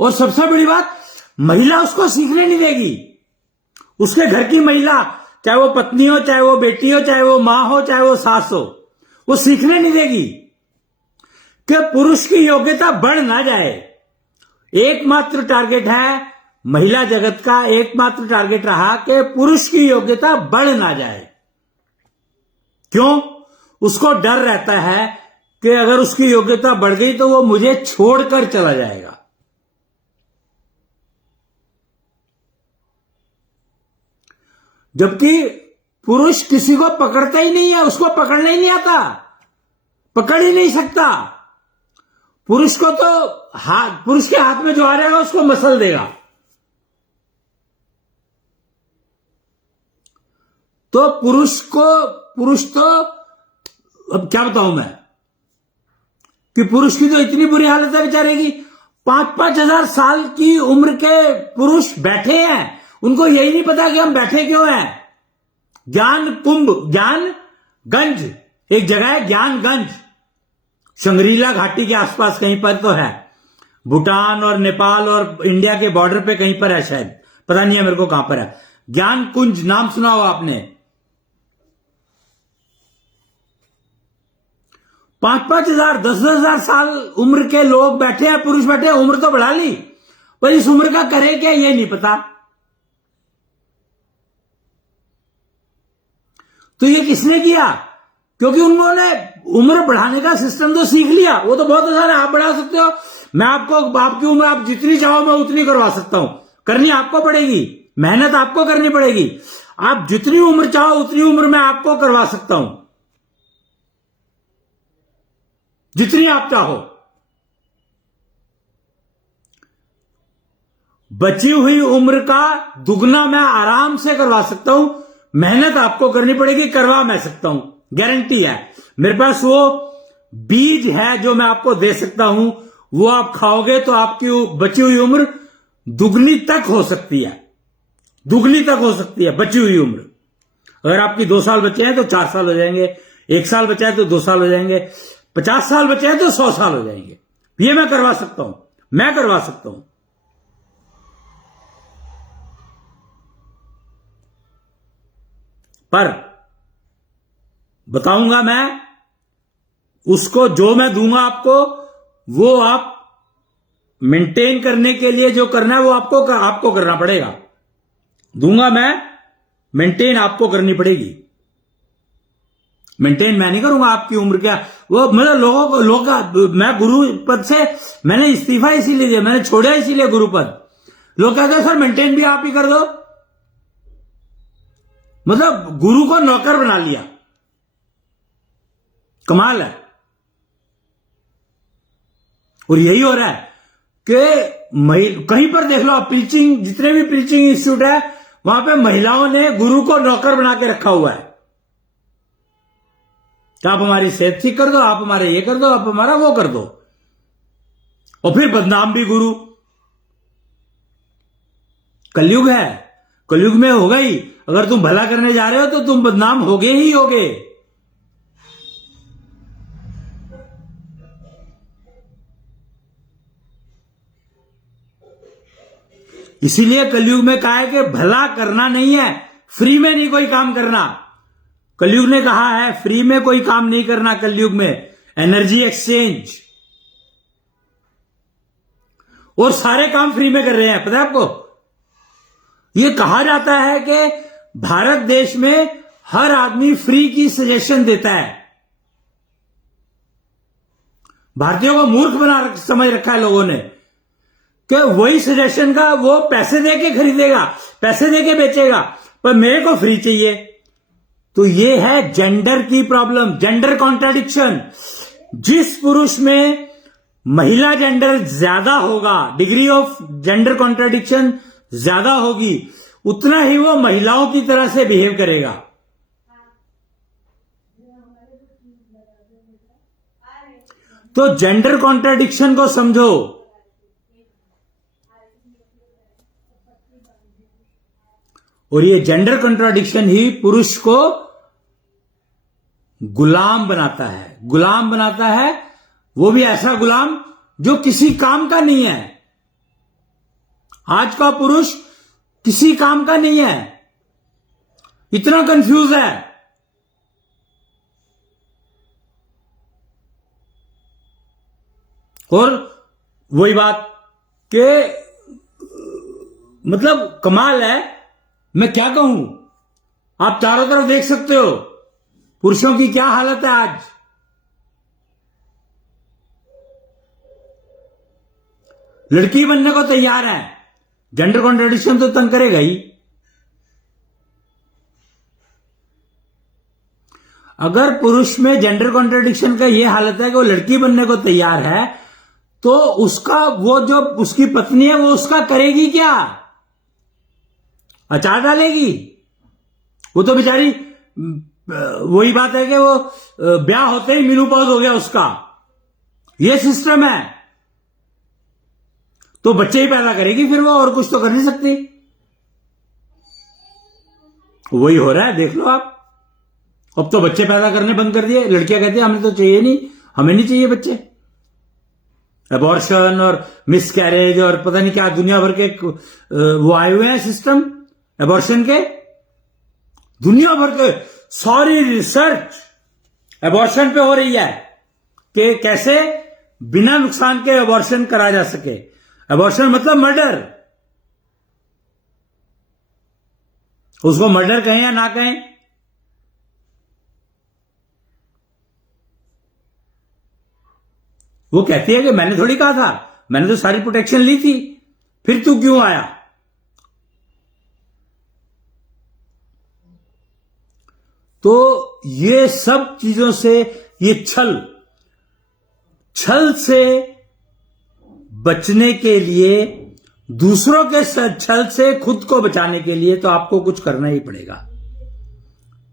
और सबसे बड़ी बात, महिला उसको सीखने नहीं देगी। उसके घर की महिला, चाहे वो पत्नी हो, चाहे वो बेटी हो, चाहे वो मां हो, चाहे वो सास हो, वो सीखने नहीं देगी कि पुरुष की योग्यता बढ़ ना जाए। एकमात्र टारगेट है महिला जगत का, एकमात्र टारगेट रहा कि पुरुष की योग्यता बढ़ ना जाए। क्यों? उसको डर रहता है कि अगर उसकी योग्यता बढ़ गई तो वो मुझे छोड़कर चला जाएगा। जबकि पुरुष किसी को पकड़ता ही नहीं है, उसको पकड़ना ही नहीं आता, पकड़ ही नहीं सकता। पुरुष को तो पुरुष के हाथ में जो आ जाएगा उसको मसल देगा। तो पुरुष तो अब क्या बताऊं मैं, कि पुरुष की तो इतनी बुरी हालत है बेचारे की, 5-5 हजार साल की उम्र के पुरुष बैठे हैं, उनको यही नहीं पता कि हम बैठे क्यों हैं। ज्ञान कुंभ, ज्ञान गंज एक जगह है, ज्ञानगंज, शंगरीला घाटी के आसपास कहीं पर तो है, भूटान और नेपाल और इंडिया के बॉर्डर पे कहीं पर है शायद, पता नहीं है मेरे को कहां पर है। ज्ञान कुंज नाम सुना हो आपने? 5-5 हजार 10-10 हजार साल उम्र के लोग बैठे हैं, पुरुष बैठे हैं, उम्र तो बढ़ा ली, पर इस उम्र का करे क्या ये नहीं पता। तो ये किसने किया? क्योंकि उन्होंने उम्र बढ़ाने का सिस्टम तो सीख लिया, वो तो बहुत आसान है, आप बढ़ा सकते हो। मैं आपको आपकी उम्र आप जितनी चाहो मैं उतनी करवा सकता हूं, करनी आपको पड़ेगी, मेहनत आपको करनी पड़ेगी। आप जितनी उम्र चाहो उतनी उम्र मैं आपको करवा सकता हूं, जितनी आप चाहो। बची हुई उम्र का दुगना मैं आराम से करवा सकता हूं, मेहनत आपको करनी पड़ेगी, करवा मैं सकता हूं, गारंटी है। मेरे पास वो बीज है जो मैं आपको दे सकता हूं, वो आप खाओगे तो आपकी बची हुई उम्र दुगनी तक हो सकती है, दुगनी तक हो सकती है बची हुई उम्र। अगर आपकी 2 साल बचे हैं तो 4 साल हो जाएंगे, 1 साल बचा है तो 2 साल हो जाएंगे, 50 साल बचे हैं तो 100 साल हो जाएंगे। ये मैं करवा सकता हूं, मैं करवा सकता हूं। पर बताऊंगा मैं उसको, जो मैं दूंगा आपको वो आप मेंटेन करने के लिए जो करना है वो आपको करना पड़ेगा। दूंगा मैं, मेंटेन आपको करनी पड़ेगी। मेंटेन मैं नहीं करूंगा आपकी उम्र क्या, वो मतलब लोगों का मैं गुरु पद से मैंने इस्तीफा इसीलिए दिया, मैंने छोड़ा इसीलिए गुरु पद। लोग कहते हैं सर मेंटेन भी आप ही कर दो, मतलब गुरु को नौकर बना लिया, कमाल है। और यही हो रहा है कि कहीं पर देख लो आप, प्रीचिंग, जितने भी प्रीचिंग इंस्टीट्यूट है वहां पे महिलाओं ने गुरु को नौकर बना के रखा हुआ है कि आप हमारी सेहत ठीक कर दो, आप हमारे ये कर दो, आप हमारा वो कर दो, और फिर बदनाम भी गुरु। कलयुग है, कलयुग में होगा ही, अगर तुम भला करने जा रहे हो तो तुम बदनाम होगे ही होगे। इसीलिए कलयुग में कहा है कि भला करना नहीं है, फ्री में नहीं कोई काम करना। कलयुग ने कहा है फ्री में कोई काम नहीं करना कलयुग में, एनर्जी एक्सचेंज, और सारे काम फ्री में कर रहे हैं, पता है आपको। यह कहा जाता है कि भारत देश में हर आदमी फ्री की सजेशन देता है। भारतीयों को मूर्ख बना समझ रखा है लोगों ने कि वही सजेशन का वो पैसे देके खरीदेगा, पैसे देके बेचेगा, पर मेरे को फ्री चाहिए। तो ये है जेंडर की प्रॉब्लम, जेंडर कॉन्ट्राडिक्शन। जिस पुरुष में महिला जेंडर ज्यादा होगा, डिग्री ऑफ जेंडर कॉन्ट्राडिक्शन ज्यादा होगी, उतना ही वो महिलाओं की तरह से बिहेव करेगा। तो जेंडर कॉन्ट्राडिक्शन को समझो। और ये जेंडर कॉन्ट्राडिक्शन ही पुरुष को गुलाम बनाता है, गुलाम बनाता है, वो भी ऐसा गुलाम जो किसी काम का नहीं है। आज का पुरुष किसी काम का नहीं है, इतना कंफ्यूज है। और वही बात कि मतलब कमाल है, मैं क्या कहूं, आप चारों तरफ देख सकते हो पुरुषों की क्या हालत है आज। लड़की बनने को तैयार है, जेंडर कॉन्ट्राडिक्शन तो तंग करेगा ही। अगर पुरुष में जेंडर कॉन्ट्राडिक्शन का यह हालत है कि वो लड़की बनने को तैयार है, तो उसका वो जो उसकी पत्नी है वो उसका करेगी क्या? अचार डालेगी? वो तो बेचारी, वही बात है कि वो ब्याह होते ही मेनोपॉज हो गया उसका, ये सिस्टम है। तो बच्चे ही पैदा करेगी फिर वो, और कुछ तो कर नहीं सकती। वही हो रहा है, देख लो आप। अब तो बच्चे पैदा करने बंद कर दिए। लड़कियां कहती हैं हमें तो चाहिए नहीं, हमें नहीं चाहिए बच्चे। अबॉर्शन और मिस कैरेज और पता नहीं क्या दुनिया भर के वो आए हुए हैं सिस्टम अबॉर्शन के। दुनिया भर के सारी रिसर्च अबॉर्शन पे हो रही है कि कैसे बिना नुकसान के अबॉर्शन करा जा सके। अबॉर्शन मतलब मर्डर। उसको मर्डर कहें या ना कहें, वो कहती है कि मैंने थोड़ी कहा था, मैंने तो सारी प्रोटेक्शन ली थी, फिर तू क्यों आया। तो ये सब चीजों से, ये छल से बचने के लिए, दूसरों के छल से खुद को बचाने के लिए तो आपको कुछ करना ही पड़ेगा,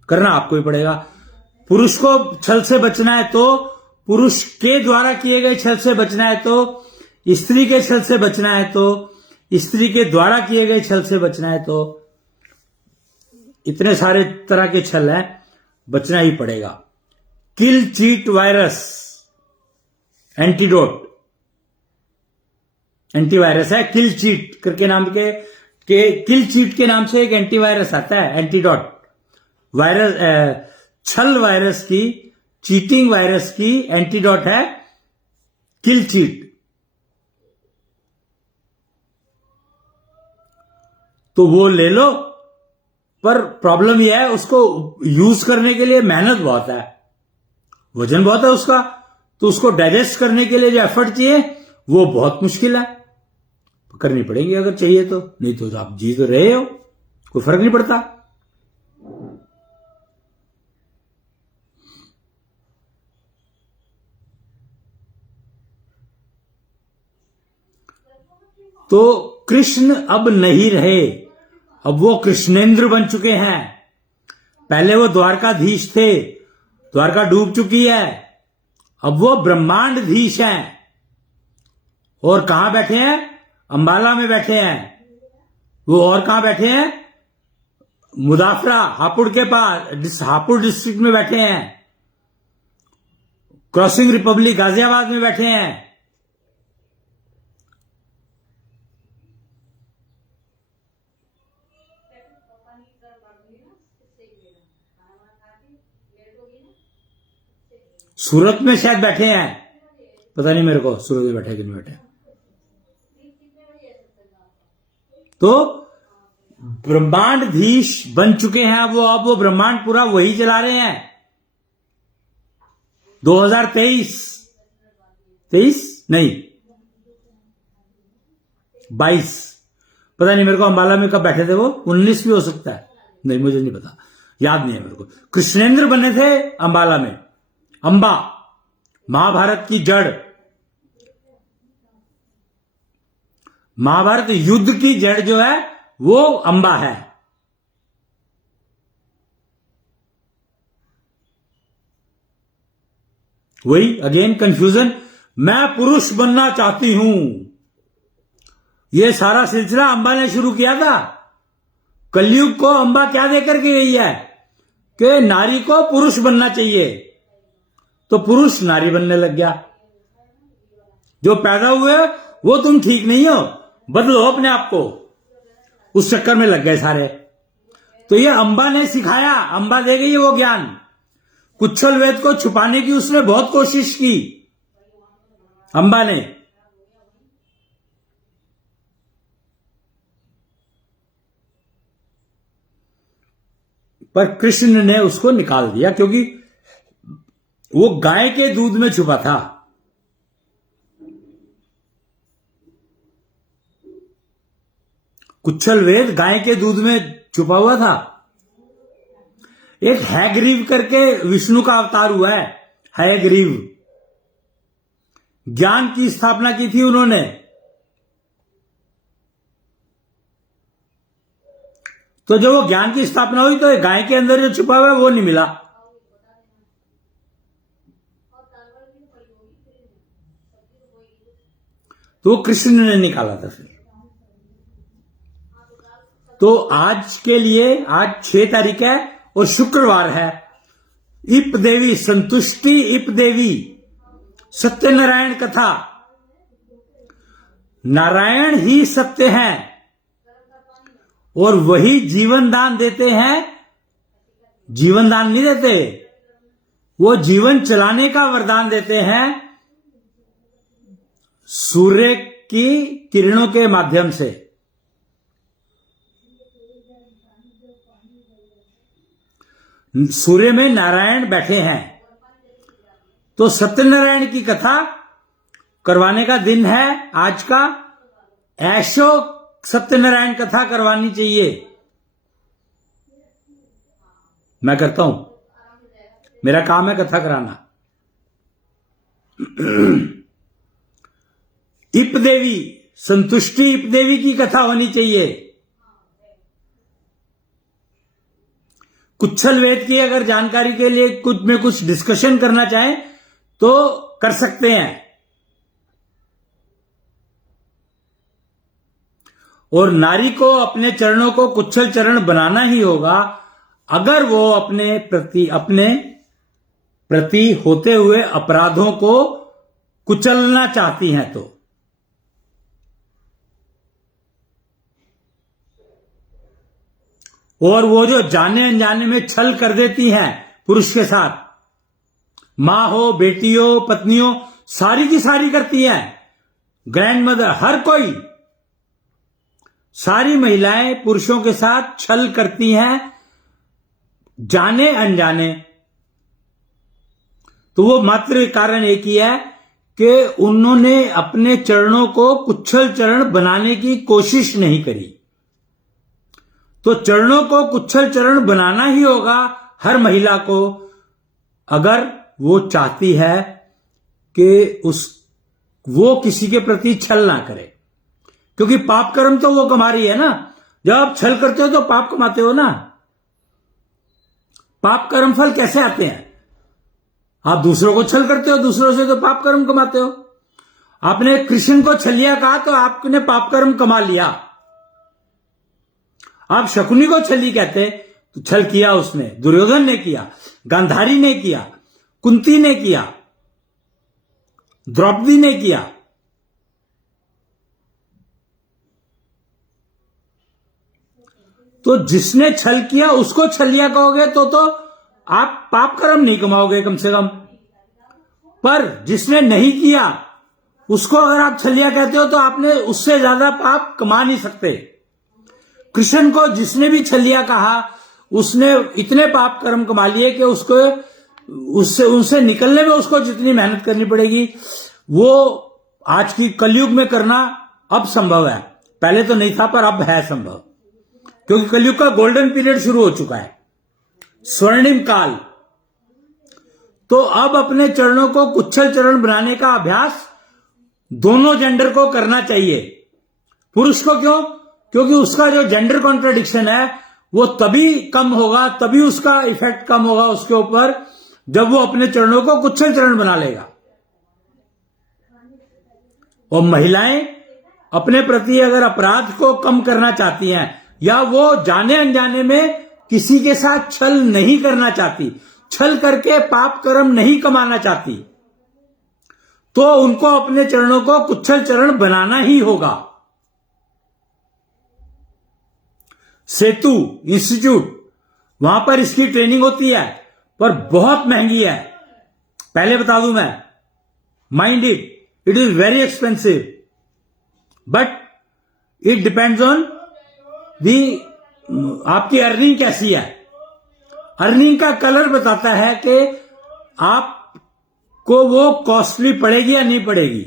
करना आपको ही पड़ेगा। पुरुष को छल से बचना है तो पुरुष के द्वारा किए गए छल से बचना है, तो स्त्री के छल से बचना है, तो स्त्री के द्वारा किए गए छल से बचना है, तो इतने सारे तरह के छल हैं, बचना ही पड़ेगा। किल चीट वायरस एंटीडोट, एंटीवायरस है किल चीट करके नाम के किल चीट के नाम से एक एंटीवायरस आता है, एंटीडोट वायरस। छल वायरस की, चीटिंग वायरस की एंटीडोट है किल चीट। तो वो ले लो, पर प्रॉब्लम यह है उसको यूज करने के लिए मेहनत बहुत है, वजन बहुत है उसका, तो उसको डाइजेस्ट करने के लिए जो एफर्ट चाहिए वो बहुत मुश्किल है। करनी पड़ेगी अगर चाहिए तो, नहीं तो आप जी तो रहे हो, कोई फर्क नहीं पड़ता। तो कृष्ण अब नहीं रहे, अब वो कृष्णेंद्र बन चुके हैं। पहले वो द्वारकाधीश थे, द्वारका डूब चुकी है, अब वो ब्रह्मांडधीश हैं। और कहां बैठे हैं? अंबाला में बैठे हैं वो। और कहां बैठे हैं? मुदाफरा, हापुड़ के पास, हापुड़ डिस्ट्रिक्ट में बैठे हैं। क्रॉसिंग रिपब्लिक गाजियाबाद में बैठे हैं। सूरत में शायद बैठे हैं, पता नहीं मेरे को सूरत में बैठे कि नहीं बैठे। तो ब्रह्मांडधीश बन चुके हैं वो। अब वो ब्रह्मांड पूरा वही चला रहे हैं। 2023 नहीं 22, पता नहीं मेरे को अंबाला में कब बैठे थे वो, 19 भी हो सकता है, नहीं मुझे नहीं पता, याद नहीं है मेरे को। कृष्णेंद्र बने थे अंबाला में। अंबा महाभारत की जड़, महाभारत युद्ध की जड़ जो है वो अंबा है। वही अगेन कंफ्यूजन, मैं पुरुष बनना चाहती हूं। ये सारा सिलसिला अंबा ने शुरू किया था। कलयुग को अंबा क्या देकर के गई है कि नारी को पुरुष बनना चाहिए, तो पुरुष नारी बनने लग गया। जो पैदा हुए वो तुम ठीक नहीं हो, बदलो अपने आप को, उस चक्कर में लग गए सारे। तो ये अंबा ने सिखाया, अंबा दे गई वो ज्ञान। कुच्छल वेद को छुपाने की उसने बहुत कोशिश की अंबा ने, पर कृष्ण ने उसको निकाल दिया, क्योंकि वो गाय के दूध में छुपा था। कुच्छल वेद गाय के दूध में छुपा हुआ था। एक हैग्रीव करके विष्णु का अवतार हुआ है, हैग्रीव, ज्ञान की स्थापना की थी उन्होंने। तो जब वो ज्ञान की स्थापना हुई तो गाय के अंदर जो छुपा हुआ है वो नहीं मिला। तो वो कृष्ण ने निकाला था फिर। तो आज के लिए, आज 6 तारीख है और शुक्रवार है। इप देवी संतुष्टि, इप देवी सत्यनारायण कथा। नारायण ही सत्य हैं और वही जीवन दान देते हैं। जीवन दान नहीं देते, वो जीवन चलाने का वरदान देते हैं सूर्य की किरणों के माध्यम से। सूर्य में नारायण बैठे हैं, तो सत्यनारायण की कथा करवाने का दिन है आज का। ऐशो सत्यनारायण कथा करवानी चाहिए। मैं करता हूं, मेरा काम है कथा कराना। इप देवी संतुष्टि, इप देवी की कथा होनी चाहिए। कुच्छल वेद की अगर जानकारी के लिए कुछ डिस्कशन करना चाहें तो कर सकते हैं। और नारी को अपने चरणों को कुच्छल चरण बनाना ही होगा अगर वो अपने प्रति होते हुए अपराधों को कुचलना चाहती हैं तो। और वो जो जाने अनजाने में छल कर देती हैं पुरुष के साथ, मां हो, बेटी हो, पत्नी हो, सारी की सारी करती हैं, ग्रैंड मदर, हर कोई, सारी महिलाएं पुरुषों के साथ छल करती हैं जाने अनजाने। तो वो मात्र कारण एक ही है कि उन्होंने अपने चरणों को कुच्छल चरण बनाने की कोशिश नहीं करी। तो चरणों को कुच्छल चरण बनाना ही होगा हर महिला को अगर वो चाहती है कि वो किसी के प्रति छल ना करे। क्योंकि पाप कर्म तो वो कमा रही है ना। जब आप छल करते हो तो पाप कमाते हो ना। पाप कर्म फल कैसे आते हैं? आप दूसरों को छल करते हो, दूसरों से तो पाप कर्म कमाते हो। आपने कृष्ण को छलिया कहा तो आपने पाप कर्म कमा लिया। आप शकुनी को छली कहते तो छल किया उसने, दुर्योधन ने किया, गांधारी ने किया, कुंती ने किया, द्रौपदी ने किया। तो जिसने छल किया उसको छलिया कहोगे तो आप पाप कर्म नहीं कमाओगे कम से कम। पर जिसने नहीं किया उसको अगर आप छलिया कहते हो तो आपने उससे ज्यादा पाप कमा नहीं सकते। कृष्ण को जिसने भी छलिया कहा उसने इतने पाप कर्म कमा लिए कि उसको उनसे निकलने में उसको जितनी मेहनत करनी पड़ेगी वो आज की कलयुग में करना अब संभव है। पहले तो नहीं था पर अब है संभव, क्योंकि कलयुग का गोल्डन पीरियड शुरू हो चुका है, स्वर्णिम काल। तो अब अपने चरणों को कुच्छल चरण बनाने का अभ्यास दोनों जेंडर को करना चाहिए। पुरुष को क्यों? क्योंकि उसका जो जेंडर कॉन्ट्राडिक्शन है वो तभी कम होगा, तभी उसका इफेक्ट कम होगा उसके ऊपर जब वो अपने चरणों को कुच्छल चरण बना लेगा। और महिलाएं अपने प्रति अगर अपराध को कम करना चाहती हैं या वो जाने अनजाने में किसी के साथ छल नहीं करना चाहती, छल करके पाप कर्म नहीं कमाना चाहती, तो उनको अपने चरणों को कुच्छल चरण बनाना ही होगा। सेतु इंस्टीट्यूट, वहां पर इसकी ट्रेनिंग होती है पर बहुत महंगी है। पहले बता दूं मैं, mind it is very expensive, but it depends on the आपकी अर्निंग कैसी है। अर्निंग का कलर बताता है कि आपको वो कॉस्टली पड़ेगी या नहीं पड़ेगी।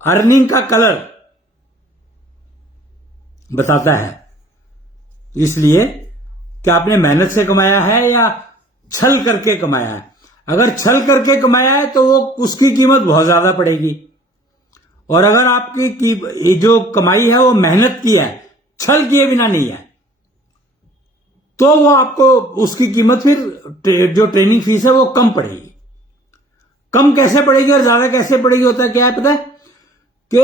अर्निंग का कलर बताता है, इसलिए कि आपने मेहनत से कमाया है या छल करके कमाया है। अगर छल करके कमाया है तो वो उसकी कीमत बहुत ज्यादा पड़ेगी, और अगर आपकी जो कमाई है वो मेहनत की है, छल किए बिना नहीं है, तो वो आपको उसकी कीमत फिर जो ट्रेनिंग फीस है वो कम पड़ेगी। कम कैसे पड़ेगी और ज्यादा कैसे पड़ेगी होता है क्या है पता है? कि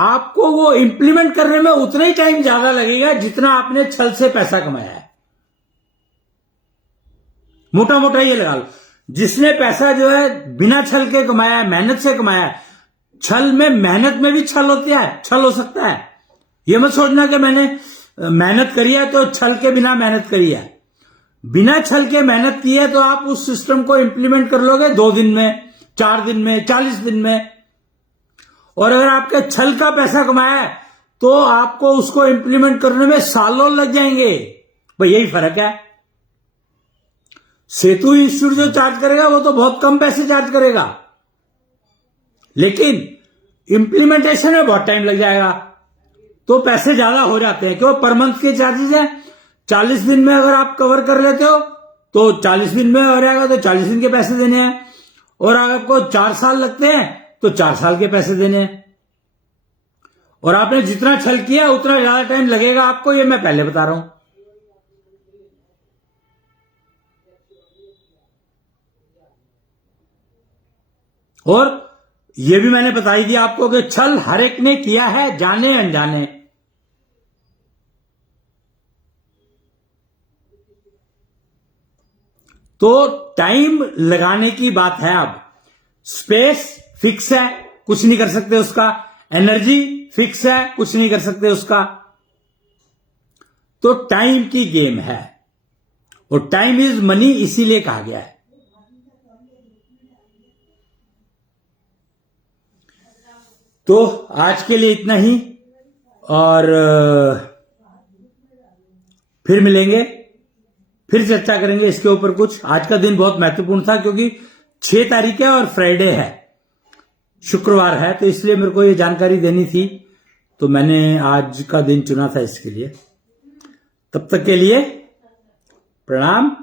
आपको वो इंप्लीमेंट करने में उतना ही टाइम ज्यादा लगेगा जितना आपने छल से पैसा कमाया है। मोटा मोटा ये लगा लो, जिसने पैसा जो है बिना छल के कमाया है, मेहनत से कमाया है। छल में, मेहनत में भी छल होता है, छल हो सकता है। ये मत सोचना कि मैंने मेहनत करी है तो छल के बिना मेहनत करी है। बिना छल के मेहनत की है तो आप उस सिस्टम को इंप्लीमेंट कर लोगे 2 दिन में, 4 दिन में, 40 दिन में। और अगर आपके छल का पैसा कमाया है तो आपको उसको इंप्लीमेंट करने में सालों लग जाएंगे। भाई यही फर्क है। सेतु इंस्टीट्यूट जो चार्ज करेगा वो तो बहुत कम पैसे चार्ज करेगा, लेकिन इंप्लीमेंटेशन में बहुत टाइम लग जाएगा तो पैसे ज्यादा हो जाते हैं। क्यों? पर मंथ के चार्जेस हैं। 40 दिन में अगर आप कवर कर लेते हो तो 40 दिन में हो जाएगा तो 40 दिन के पैसे देने हैं। और अगर आपको 4 साल लगते हैं तो 4 साल के पैसे देने हैं। और आपने जितना छल किया उतना ज्यादा टाइम लगेगा आपको, ये मैं पहले बता रहा हूं। और ये भी मैंने बता ही दिया आपको कि छल हर एक ने किया है, जाने अनजाने। तो टाइम लगाने की बात है। अब स्पेस फिक्स है, कुछ नहीं कर सकते उसका। एनर्जी फिक्स है, कुछ नहीं कर सकते उसका। तो टाइम की गेम है, और टाइम इज मनी इसीलिए कहा गया है। तो आज के लिए इतना ही, और फिर मिलेंगे, फिर चर्चा करेंगे इसके ऊपर कुछ। आज का दिन बहुत महत्वपूर्ण था क्योंकि 6 तारीख है और फ्राइडे है, शुक्रवार है, तो इसलिए मेरे को ये जानकारी देनी थी, तो मैंने आज का दिन चुना था इसके लिए। तब तक के लिए प्रणाम।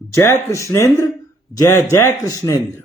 जय कृष्णेंद्र, जय जय कृष्णेंद्र।